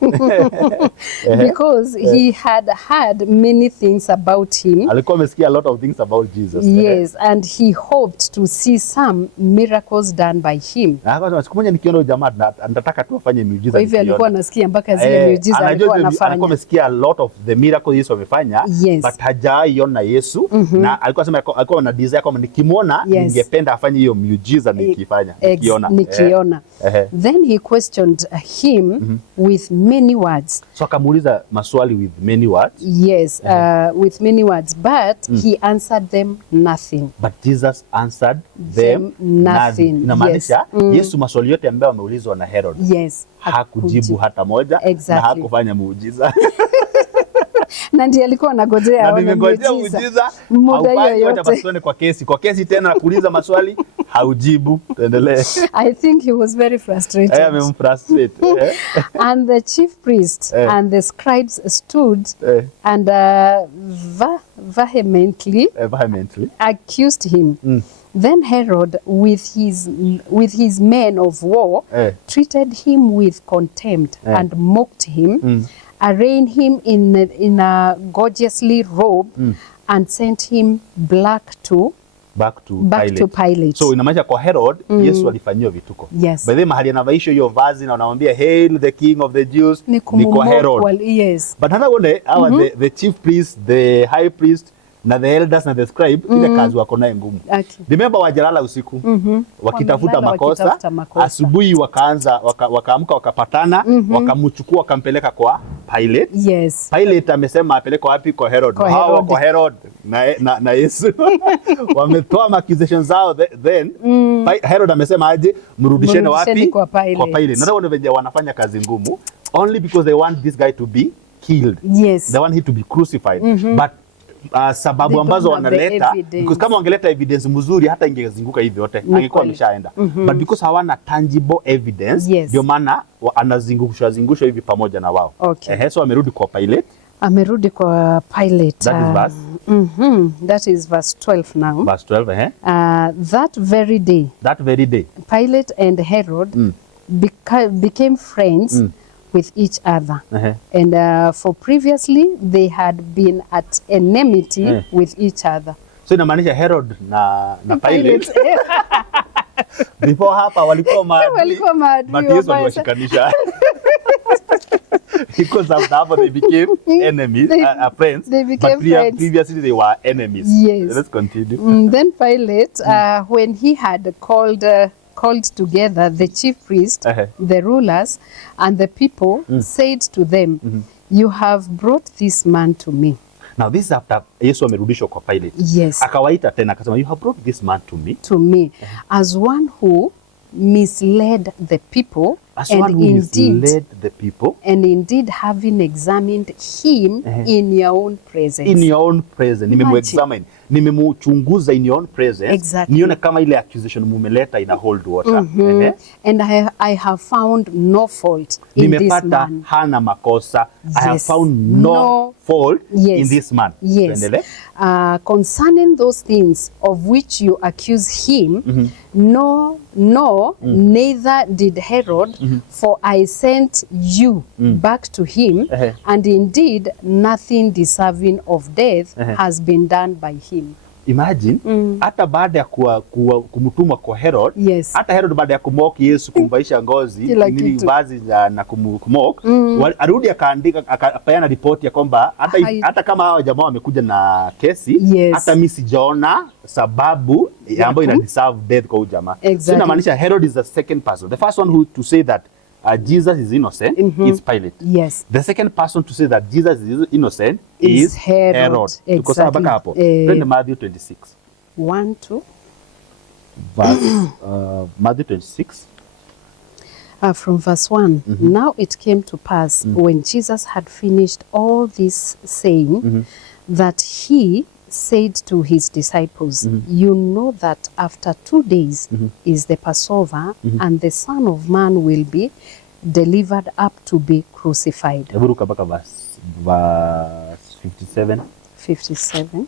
Because he had heard many things about him. Alikuwa amesikia a lot of things about Jesus. Yes, and he hoped to see some miracles done by him. Akasema siku moja nikiona jamaa nataka tu afanye miujiza. Kwa hivyo alikuwa anasikia mpaka zile miujiza alikuwa anafanya. Alikuwa amesikia a lot of the miracles Yesu amefanya, but hajaiona Yesu, na alikuwa anasema alikuwa na desire kwamba nikimwona ningependa afanye hiyo miujiza nikiona. Then he questioned him with many words. So akamuuliza maswali with many words. Yes, with many words, but he answered them nothing. But Jesus answered them nothing. Inamaanisha Yesu maswali yote ambayo ameulizwa na Herod, hakujibu hata moja, na hakufanya muujiza. Na ndiye alikuwa anagojea aone muujiza. Haufanyi yote basi kwa kesi tena na kuuliza maswali haujibu. Tuendelee. I think he was very frustrated. And the chief priests and the scribes stood and vehemently accused him. Then Herod, with his men of war, treated him with contempt and mocked him, arrayed him in a gorgeously robe, and sent him back to Pilate. So inamaanisha kwa Herod, Yesu alifanywa vituko. By the way, mahali anavaisha hiyo vazi na wanamwambia hail the king of the Jews, ni kwa Herod. But hata wone the chief priest, the high priest, na the elders na the scribe, ile kazi wako nayo ngumu. Remember wajalala usiku, wakitafuta makosa, asubuhi wakaamka wakapatana, wakamchukua wakampeleka kwa Pilate. Pilate amesema apeleke wapi? Kwa Herod. Kwa Herod na Yesu. Wametoa accusations zao, then Herod amesema aje mrudisheni wapi? Kwa Pilate. Na wao ndio wanafanya kazi ngumu only because they want this guy to be killed. They want him to be crucified. But sababu ambazo wanaleta, because kama wangeleta evidence mzuri hata ingezunguka hivi yote angekuwa ameshaenda, but because hawana tangible evidence, ndio maana anazungusha hivi pamoja na wao. So amerudi kwa Pilate. That is verse 12 now. Verse 12, that very day, Pilate and Herod became friends with each other. And for previously they had been at enmity with each other. So inamaanisha Herod na Pilate before hapa walikuwa maadui, but Yesu aliwashikanisha. Because after they became enemies, friends. They became friends. Previously they were enemies. Let's continue. Then Pilate, when he had called together the chief priest, the rulers, and the people, said to them, you have brought this man to me. Now this is after Yesu amerudishwa kwa Pilate. Akawaita tena akasema, you have brought this man to me. As one who misled the people, and indeed having examined him in your own presence. Nimemexamine, nimemuchunguza in your own presence. Nione kama ile accusation mumeleta ina hold water. And I have found no fault in this man. Hana makosa. I have found no fault in this man. Concerning those things of which you accuse him, no No, neither did Herod, for I sent you back to him, and indeed nothing deserving of death has been done by him. Imagine, hata baada ya kumtuma kwa Herod, hata Herod baada ya kumoki Yesu, kumvaisha ngozi, nini vazi na kumok, arudi akaandika, akapeana ripoti ya kwamba hata kama hao jamaa wamekuja na kesi, hata mimi sijaona sababu ambayo ina deserve death kwa jamaa. So inamaanisha Herod is the second person. The first one who to say that Jesus is innocent is Pilate. Yes. The second person to say that Jesus is innocent is Herod. Exactly. Matthew 26. 1 to verse Matthew 26. From verse 1. Now it came to pass when Jesus had finished all this saying that he said to his disciples, you know that after 2 days is the Passover, and the Son of Man will be delivered up to be crucified. Verse 57. 57.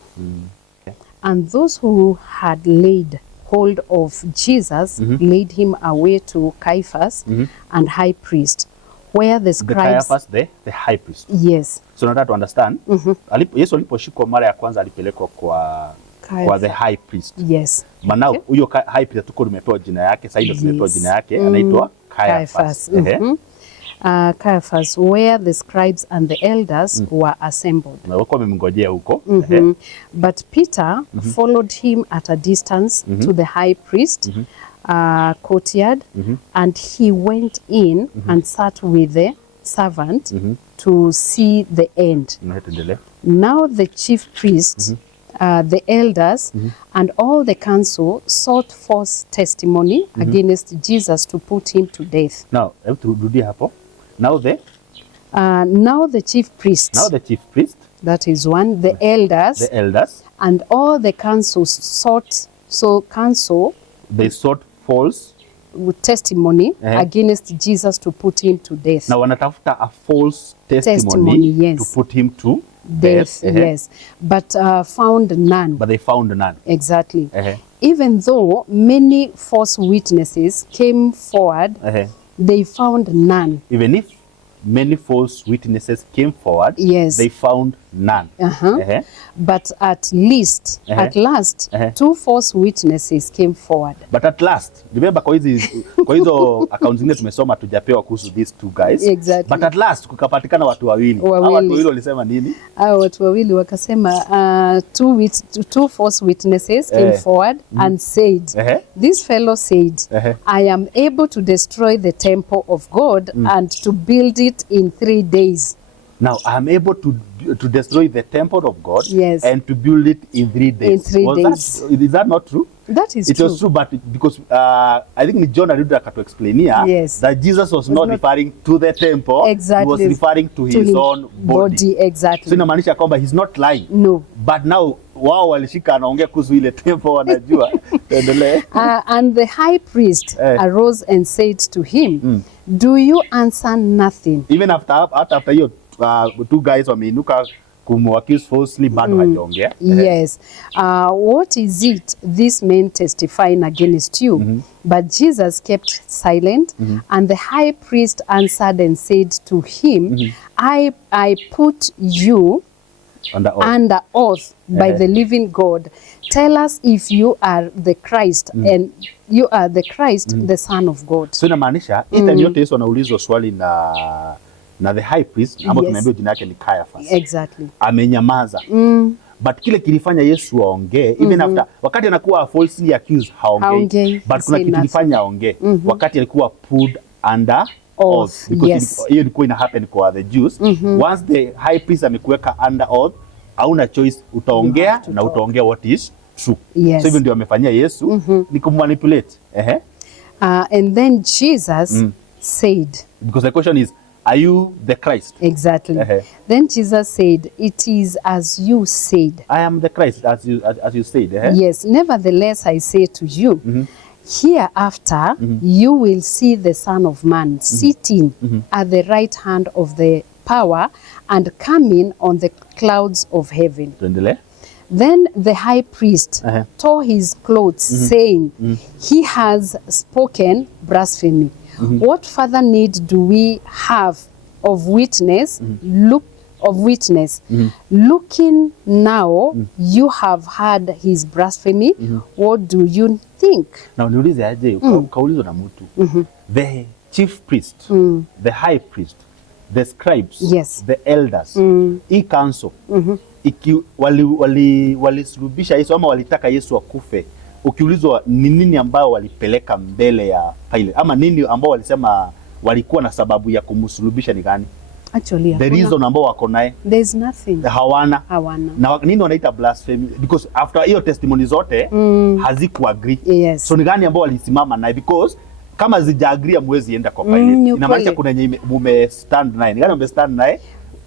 Okay. And those who had laid hold of Jesus laid him away to Caiaphas and high priest, where the scribes... The high priest. Yes. So now to understand, Yesu aliposhikwa mara ya kwanza alipelekwa kwa the high priest. Yes. Manao huyo high priest tuko tumepewa jina yake, sasa ndio tumepewa jina yake, anaitwa Caiaphas. Caiaphas, where the scribes and the elders were assembled. Na wako wamemngojea huko. But Peter followed him at a distance to the high priest courtyard, and he went in and sat with the servant to see the end. Now the chief priests, the elders, and all the council sought false testimony against Jesus to put him to death. Now the chief priests, that is one, the elders, and all the council sought false testimony against Jesus to put him to death. Now wanatafuta a false testimony yes, to put him to death. Yes, but found none. But they found none. Exactly. Even though many false witnesses came forward, they found none. Even if many false witnesses came forward, they found none. But at last, 2 false witnesses came forward. But at last, remember kwa hizo accounts zingine tumesoma tujapewa kuhusu these 2 guys. Exactly. But at last kukapatikana watu wawili. Hao watu wawili walisema nini? Hao watu wawili wakasema 2 false witnesses came forward and said, this fellow said, I am able to destroy the temple of God and to build it in 3 days. Now I am able to destroy the temple of God and to build it in 3 days. In 3 days. Is that not true? That is true. It was true, but because I think John had to explain here that Jesus was not referring to the temple. Exactly. He was referring to his own body. Exactly. So inamaanisha kwamba he's not lying. No. But now wao walishika anaongea kuhusu ile temple wanajua. And the high priest arose and said to him, do you answer nothing? Even after hiyo 2 guys wameinuka kumwaccuse falsely, bado hajaongea. Yes. What is it these men testifying against you? But Jesus kept silent, and the high priest answered and said to him, I put you under oath by the living God. Tell us if you are the Christ, and you are the Christ, the Son of God. So inamaanisha time yote Yesu anaulizwa swali na the high priest, ama tunaambiwa jina yake ni Caiaphas. Exactly. Amenyamaza. But kile kilifanya Yesu aongee, even after wakati anakuwa falsely accused haongei, but kuna kitu kilifanya aongee wakati alikuwa put under oath, because hiyo ilikuwa ina happen kwa the Jews. Once the high priest amekuweka under oath, hauna choice, utaongea na utaongea what is true. So hivyo ndio amefanyia Yesu, ni kummanipulate. And then Jesus said, because the question is, are you the Christ? Exactly. Then Jesus said, it is as you said. I am the Christ, as you said. Yes, nevertheless I say to you, hereafter you will see the Son of Man sitting at the right hand of the power and coming on the clouds of heaven. Then the high priest tore his clothes, saying, He has spoken blasphemy. What further need do we have of witness? Looking now, you have heard his blasphemy. What do you think? Now niulize aje, ukaulizwa na mtu. The chief priest, the high priest, the scribes, the elders, hii council, iki walisulubisha Yesu ama walitaka Yesu akufe. Ukiulizwa ni nini ambao walipeleka mbele ya Pilate, ama nini ambao walisema walikuwa na sababu ya kumsulubisha ni gani? Actually, the reason ambao wako naye, there's nothing. Hawana. Na nini wanaita blasphemy? Because after hiyo testimony zote haziku agree. So ni gani ambao walisimama naye? Because kama zija agree mwezi enda kwa Pilate. Inamaanisha kuna yenye mume stand naye. Ni gani mume stand naye?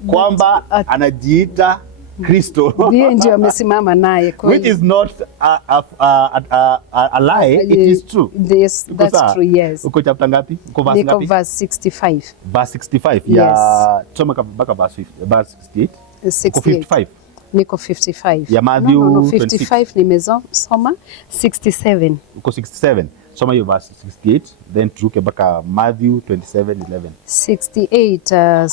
Kwamba anajiita Kristo. Ndio amesimama naye kweli. Which is not a lie, it is true. Yes, that's true, yes. Uko chapter ngapi? Uko verse ngapi? Verse 65. Verse 65 ya tusome mpaka verse 68. 55. Niko 55. Ya Matthew 55 nimesoma 67. Uko 67. Soma hiyo verse 68, then turuke mpaka Matthew 27:11. 68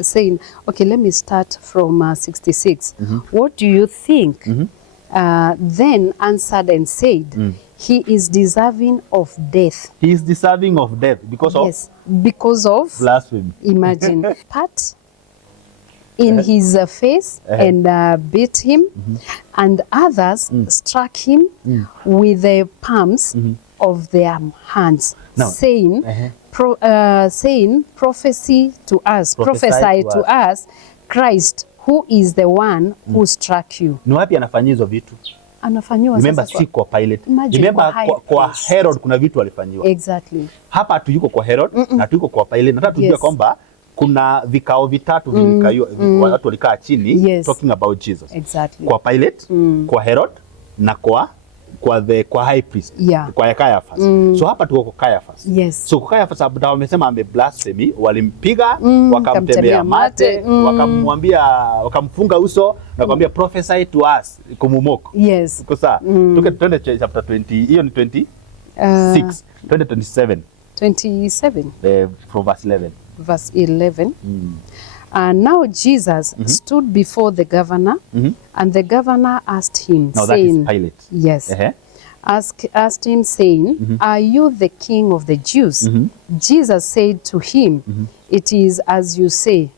saying, okay, let me start from 66. What do you think? Then answered and said, he is deserving of death. He is deserving of death because of? Yes, because of blasphemy. Imagine. Pat in his face and beat him, and others struck him with the palms of their hands, saying, prophesy to us, Christ, who is the one who struck you. Ni wapi anafanyia hizo vitu? Anafanyiwa remember si kwa Pilate. Remember kwa Herod kuna vitu alifanyiwa. Exactly. Hapa tuyuko kwa Herod na tuyuko kwa Pilate. Nataka tujue kwamba kuna vikao vitatu vilikaiwa, watu walikaa chini talking about Jesus. Exactly. Kwa Pilate, kwa Herod na kwa high priest, kwa Caiaphas. So hapa tuko kwa Caiaphas. So kwa Caiaphas sababu wamesema ame blasphemy, walimpiga, wakamtemea mate, wakamwambia, wakamfunga uso na kumwambia prophesy to us, kumumoko. Kwa saa twende chapter 20, hiyo ni 26, 27. 27 from verse 11. Verse 11. Now Jesus stood before the governor, and the governor asked him, now saying, that is Pilate. Yes. Asked him, saying, Are you the king of the Jews? Jesus said to him, It is as you say.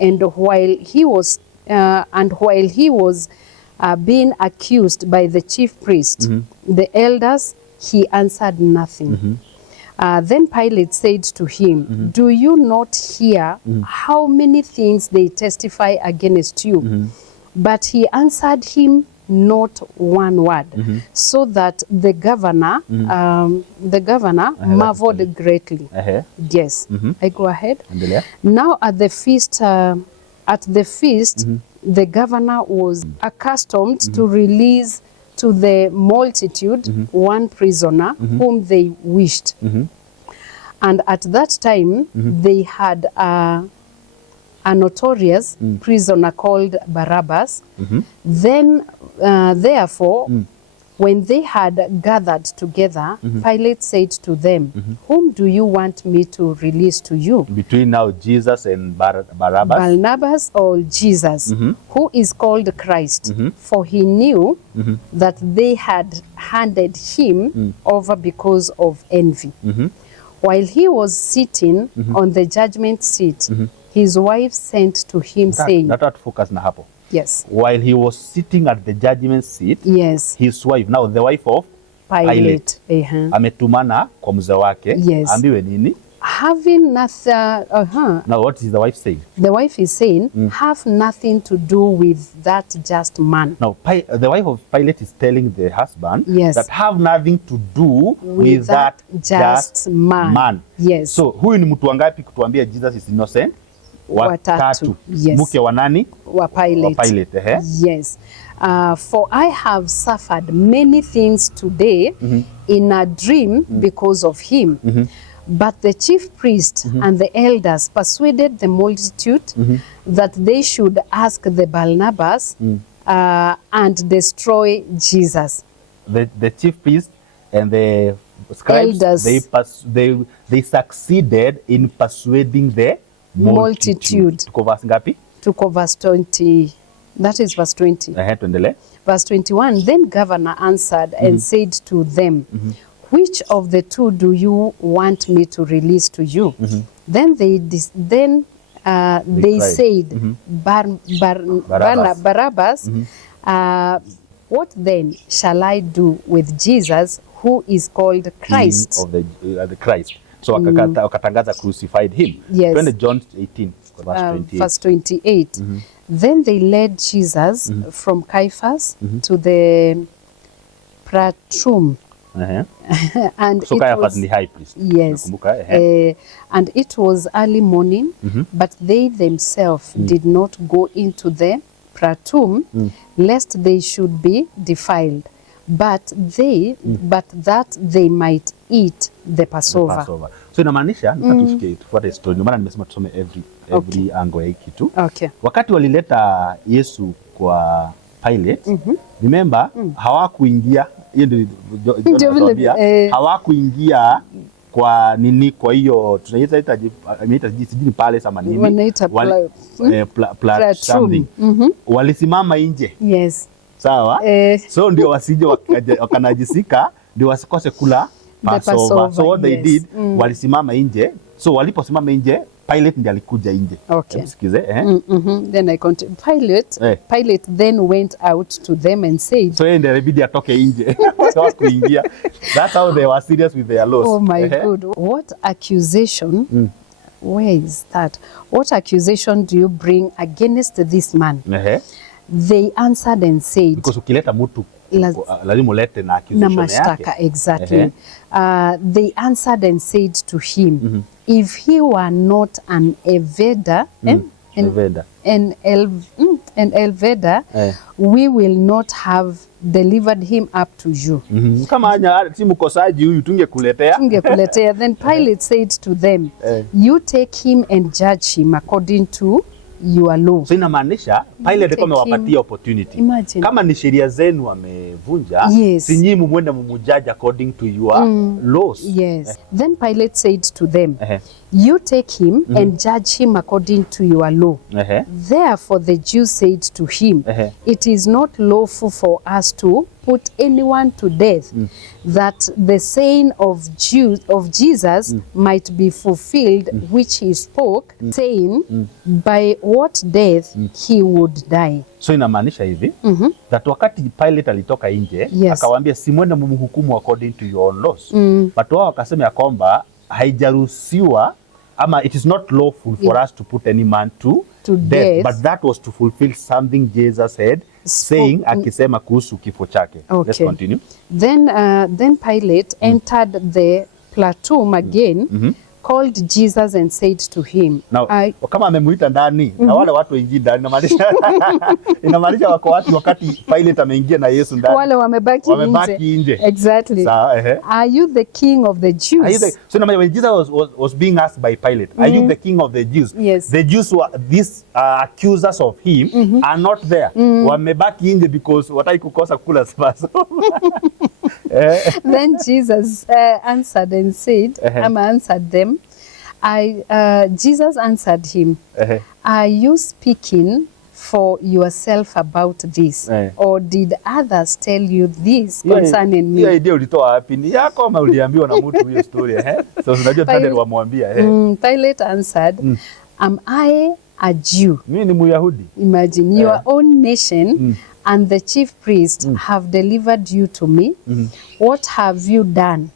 And while he was being accused by the chief priest, the elders, he answered nothing. Then Pilate said to him, Do you not hear how many things they testify against you? But he answered him not one word, so that the governor marveled greatly. Yes, I go ahead. Now at the feast, the governor was accustomed to release to the multitude one prisoner whom they wished. And at that time, they had a notorious prisoner called Barabbas. Then, therefore, when they had gathered together, Pilate said to them, Whom do you want me to release to you? Between now Jesus and Barabbas? Barnabas or Jesus, who is called Christ. For he knew that they had handed him over because of envy. While he was sitting on the judgment seat, his wife sent to him saying, focus na hapo. Yes. While he was sitting at the judgment seat, his wife, now the wife of Pilate, ametumana kwa mzee wake, ambiwe nini? Having nothing. Now what is the wife saying? The wife is saying, have nothing to do with that just man. Now the wife of Pilate is telling the husband that have nothing to do with that just man. Yes. So huyu ni mtu wangapi kutuambia Jesus is innocent? Watatu. Mke wa nani? Wa Pilate. Yes. For I have suffered many things today in a dream because of him. But the chief priest and the elders persuaded the multitude that they should ask the Barnabas and destroy Jesus. The chief priest and the scribes, Elders. they succeeded in persuading the multitude. Tuko verse ngapi? Tuko verse 20. That is verse 20. Tuendelee. Verse 21, then governor answered and said to them, which of the two do you want me to release to you? Then they said, Barabbas. What then shall I do with Jesus, who is called Christ? Of the Christ. So wakatangaza crucified him. Yes. John 18, verse 28. Then they led Jesus from Caiaphas to the praetorium. And so Caiaphas was the high priest. Yes. And it was early morning, but they themselves did not go into the praetorium, lest they should be defiled, but that they might eat the Passover. So inamaanisha tufuate story. Ndio maana nimesema tusome every angle ya hiki tu. Okay. Wakati walileta Yesu kwa Pilate, remember hawakuingia, hawakuingia kwa nini, kwa hiyo tunaita sijini pale sama nini, wanaita something. Walisimama nje. Yes. Sawa? So ndio wasije wakanajisika, ndio wasikose kula Passover. So what they did, walisimama nje. So waliposimama nje, Pilate ndiye alikuja nje. Okay. Sikize, Then I continue. Pilate then went out to them and said, so yeye ndiye ilibidi atoke nje. So kuingia. That's how they were serious with their loss. Oh my God. What accusation? Where is that? What accusation do you bring against this man? They answered and said, because ukileta mtu lazima ulete na accusation yake. Exactly. They answered and said to him, if he were not an evader, we will not have delivered him up to you. Kama si mkosaji huyu tungekuletea. Then Pilate said to them, you take him and judge him according to your law. So inamaanisha Pilate kama wapatia opportunity. Imagine. Kama ni sheria zenu wamevunja, si nyinyi mwende mumjudge according to your laws. Yes. Then Pilate said to them, you take him and judge him according to your law. Therefore the Jews said to him, it is not lawful for us to put anyone to death, that the saying of Jesus might be fulfilled, which he spoke, saying, by what death he would die. So inamaanisha hivi, that wakati Pilate alitoka nje, akawaambia simwende mumhukumu according to your own laws. But wao wakasema ya kwamba haijaruhusiwa, ama it is not lawful for us to put any man to death. But that was to fulfill something Jesus said, saying akisema kuhusu kifo chake. Let's continue. Then Pilate entered the praetorium again, called Jesus and said to him. Now, kama amemuita ndani na wale watu wengine ndani, inamaanisha wako watu wakati Pilate ameingia na Yesu ndani. Wale wamebaki nje. Exactly. Are you the king of the Jews? So when Jesus was being asked by Pilate, are you the king of the Jews? Yes. The Jews were these accusers of him are not there. Wamebaki nje because wataki kukosa kula Passover. Then Jesus answered and said, answered them. Jesus answered him, are you speaking for yourself about this, or did others tell you this concerning me? Hiyo idea ulitoa wapi? Ni yako ama uliambiwa na mtu hiyo story? So unajua tayari wamwambia. Pilate answered, am I a Jew? Mimi ni Myahudi. Imagine your own nation and the chief priest have delivered you to me. What have you done?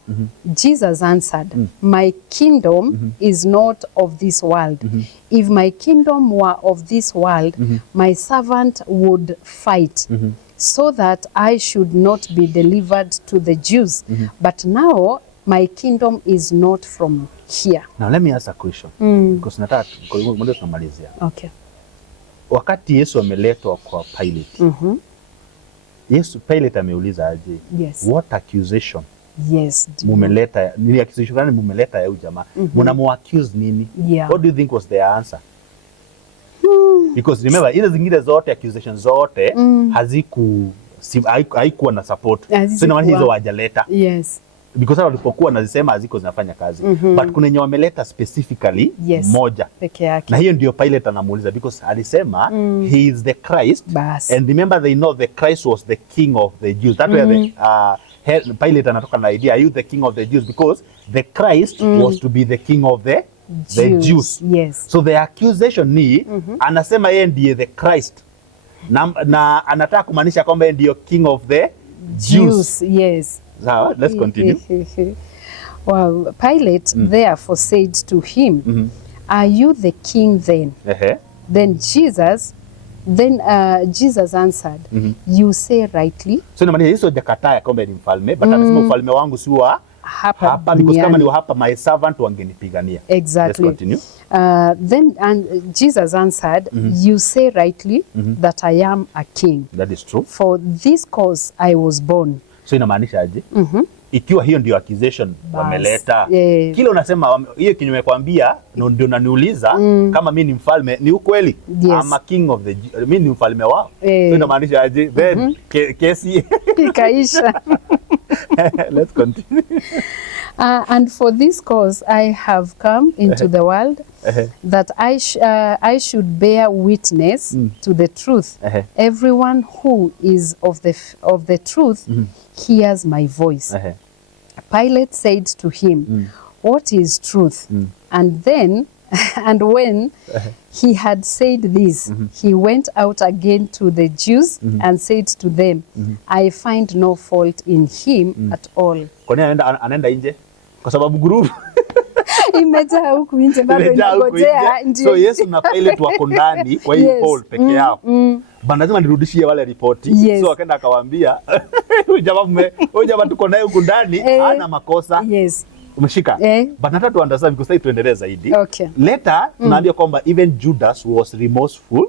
Jesus answered, my kingdom is not of this world. If my kingdom were of this world, my servant would fight, so that I should not be delivered to the Jews. But now my kingdom is not from here. Now let me ask a question, because nataka mwende tunamalizia. Okay. Wakati Yesu ameletwa kwa Pilate, Pilate ameuliza aje, what accusation Yes. Mumeleta ni accusation gani mumeleta ya jamaa? Mnamuaccuse nini? Yeah. What do you think was their answer? Because remember ile zingine zote accusations zote haikuwa na support. So na hizo wajaleta. Yes. Because walipokuwa nazisema haziko zinafanya kazi. But kuna yenye wameleta specifically moja peke yake. Na hiyo ndio Pilate anamuuliza because alisema he is the Christ. And remember they know the Christ was the king of the Jews. That way Pilate anatoka na idea, are you the king of the Jews? Because the Christ was to be the king of the Jews. Yes. So the accusation ni anasema yeye ndiye the Christ. Na anataka kumaanisha kwamba yeye ndiyo king of the Jews. Yes. Now, let's continue. Well, Pilate therefore said to him, are you the king then? Then Jesus answered, you say rightly. So na maana hizo jakataa kwamba ni mfalme, but anasema ufalme wangu si wa hapa because kama ni wa hapa my servant wangenipigania. Exactly. Let's continue. Then Jesus answered, you say rightly that I am a king. That is true. For this cause I was born. So inamaanisha aje? Ikiwa hiyo ndio accusation wameleta. Kile unasema hiyo kinyume kwambia ndio unaniuliza kama mimi ni mfalme ni ukweli. I'm a king of the mimi ni mfalme wao. So inamaanisha aje? Then kesi ikaisha. Let's continue. And for this cause I have come into the world that I should bear witness to the truth. Everyone who is of the truth hears my voice. Pilate said to him, what is truth? And then, and when he had said this, he went out again to the Jews and said to them, I find no fault in him at all. Kwa nini anaenda nje? Kwa sababu group imejaa huku nje bado inagojea ndio. So Yesu na Pilate wako ndani kwa hii hall peke yao. Bana lazima nirudishie wale ripoti. So akaenda akawaambia huyu jamaa tuko naye huku ndani hana makosa. Umeshika? But nataka tuandasabi because tuendelee zaidi. Later tunaambia kwamba even Judas was remorseful.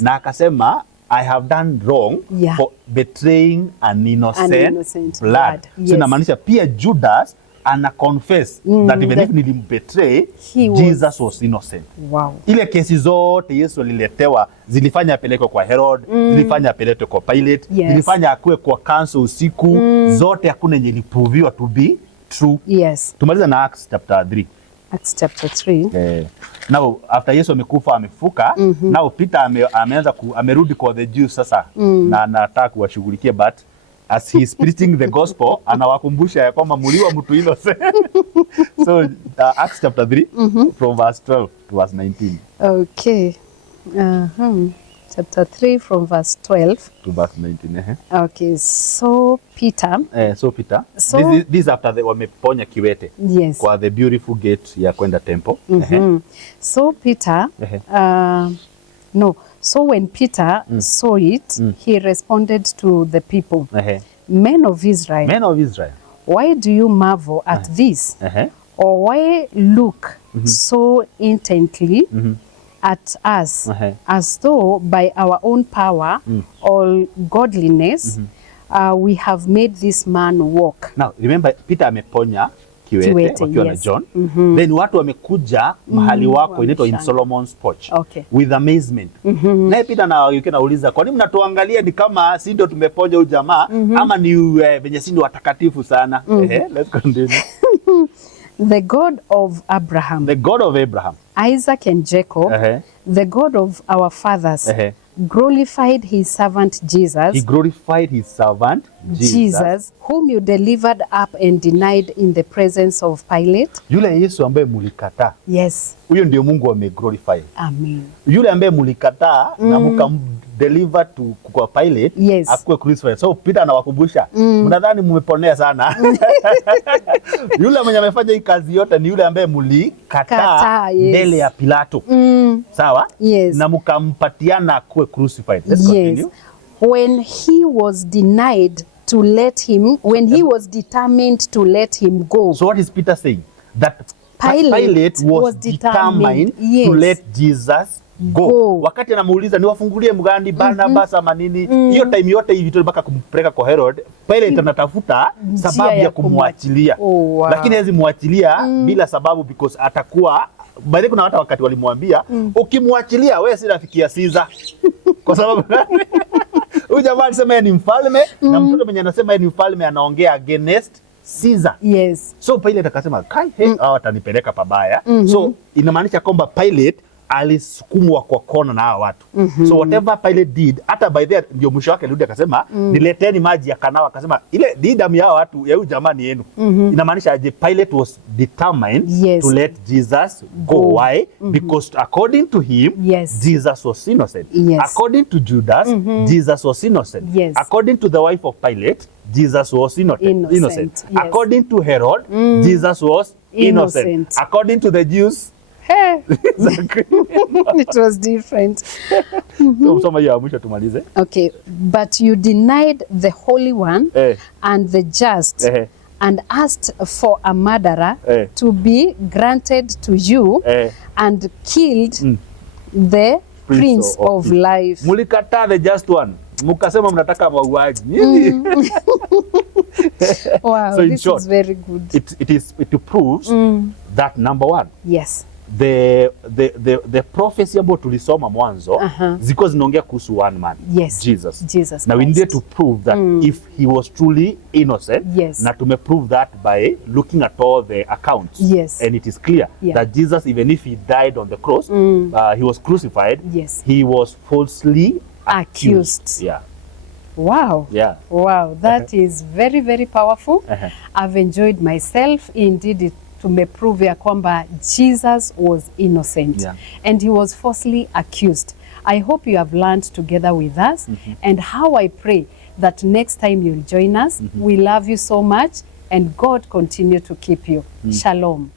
Na akasema I have done wrong for betraying an innocent blood. So inamaanisha pia Judas ana confess that even if nilimbetray Jesus was innocent. Wow. Ile kesi zote Yesu aliletewa zilifanya apelekwe kwa Herod, zilifanya apelekwe kwa Pilate, zilifanya akue kwa council usiku, zote hakuna yenye iliproviwa to be true. Tumaliza na Acts chapter 3. Acts chapter 3. Now after Yesu amekufa amefuka, now Peter ameanza amerudi kwa the Jews sasa na anataka kuwashughulikia, but as he is preaching the gospel anawakumbusha ya kwamba mliwa mtu innocent. So Acts chapter 3 from verse 12 to verse 19. Okay. Chapter 3 from verse 12 to verse 19. Okay, so Peter. This after wameponya kiwete. Kwa the beautiful gate ya kwenda temple. So Peter So when Peter saw it, he responded to the people, Men of Israel, why do you marvel at this? Or why look so intently at us, as though by our own power or godliness we have made this man walk? Now, remember, Peter ameponya kiwete wakiwa na John. Then watu wamekuja mahali wako inaitwa in Solomon's porch with amazement. Na Peter anauliza, kwa nini mnatuangalia ni kama si ndio tumeponya huyu jamaa ama ni venye si ndio watakatifu sana? Let's continue. The God of Abraham, Isaac and Jacob, the God of our fathers, glorified his servant Jesus. He glorified his servant Jesus, whom you delivered up and denied in the presence of Pilate. Yule Yesu ambaye mulikataa. Huyo ndio Mungu ameglorify. Amen. Yule ambaye mulikataa na mkamdeliver to kwa Pilate akuwe crucified. So Peter anawakumbusha, mnadhani mmeponea sana. Yule mwenye amefanya hii kazi yote ni yule ambaye mulikataa mbele ya Pilato. Sawa? Na mkampatiana akuwe crucified. Let's continue. When he was denied to let him, when he was determined to let him go. So what is Peter saying? That Pilate was determined to let Jesus go. Wakati anamuuliza niwafungulie mgani Barnabas ama nini, hiyo time yote hivi mpaka kumpeleka kwa Herod, Pilate anatafuta sababu ya kumwachilia. Wow. Lakini hawezi muachilia bila sababu, because atakuwa baadaye. Kuna hata wakati walimwambia ukimwachilia wewe si rafiki ya Caesar. Kwa sababu huyu jamaa alisema ni mfalme na mtoto mwenye anasema ni mfalme anaongea against Caesar. Yes. So Pilate akasema kai watanipeleka pabaya. So inamaanisha kwamba Pilate alisukumwa kwa kona na hawa watu. So whatever Pilate did, hata by there ndio mwisho wake alirudi akasema nileteni maji ya kanawa, akasema ile damu ya watu ya huyu jamaa ni yenu. Inamaanisha aje Pilate was determined to let Jesus go. Why? Because according to him, Jesus was innocent. According to Judas, Jesus was innocent. According to the wife of Pilate, Jesus was innocent. According to Herod, Jesus was innocent. According to the Jews, it was different. Okay, but you denied the Holy One and the just and asked for a murderer to be granted to you and killed the Prince of Life. Mulikata the just one. Mukasema mnataka mauaji. Wow, so this short, is very good. It proves that number one. Yes. The prophecy about tulisoma mwanzo ziko zinaongea kuhusu one man, Jesus. Now we need to prove that if he was truly innocent, na tumeprove that by looking at all the accounts, and it is clear that Jesus, even if he died on the cross, he was crucified, he was falsely accused. Wow. Wow, that is very, very powerful. I've enjoyed myself. Indeed, to me prove ya kwamba Jesus was innocent and he was falsely accused. I hope you have learned together with us, and how I pray that next time you'll join us. We love you so much, and God continue to keep you. Shalom.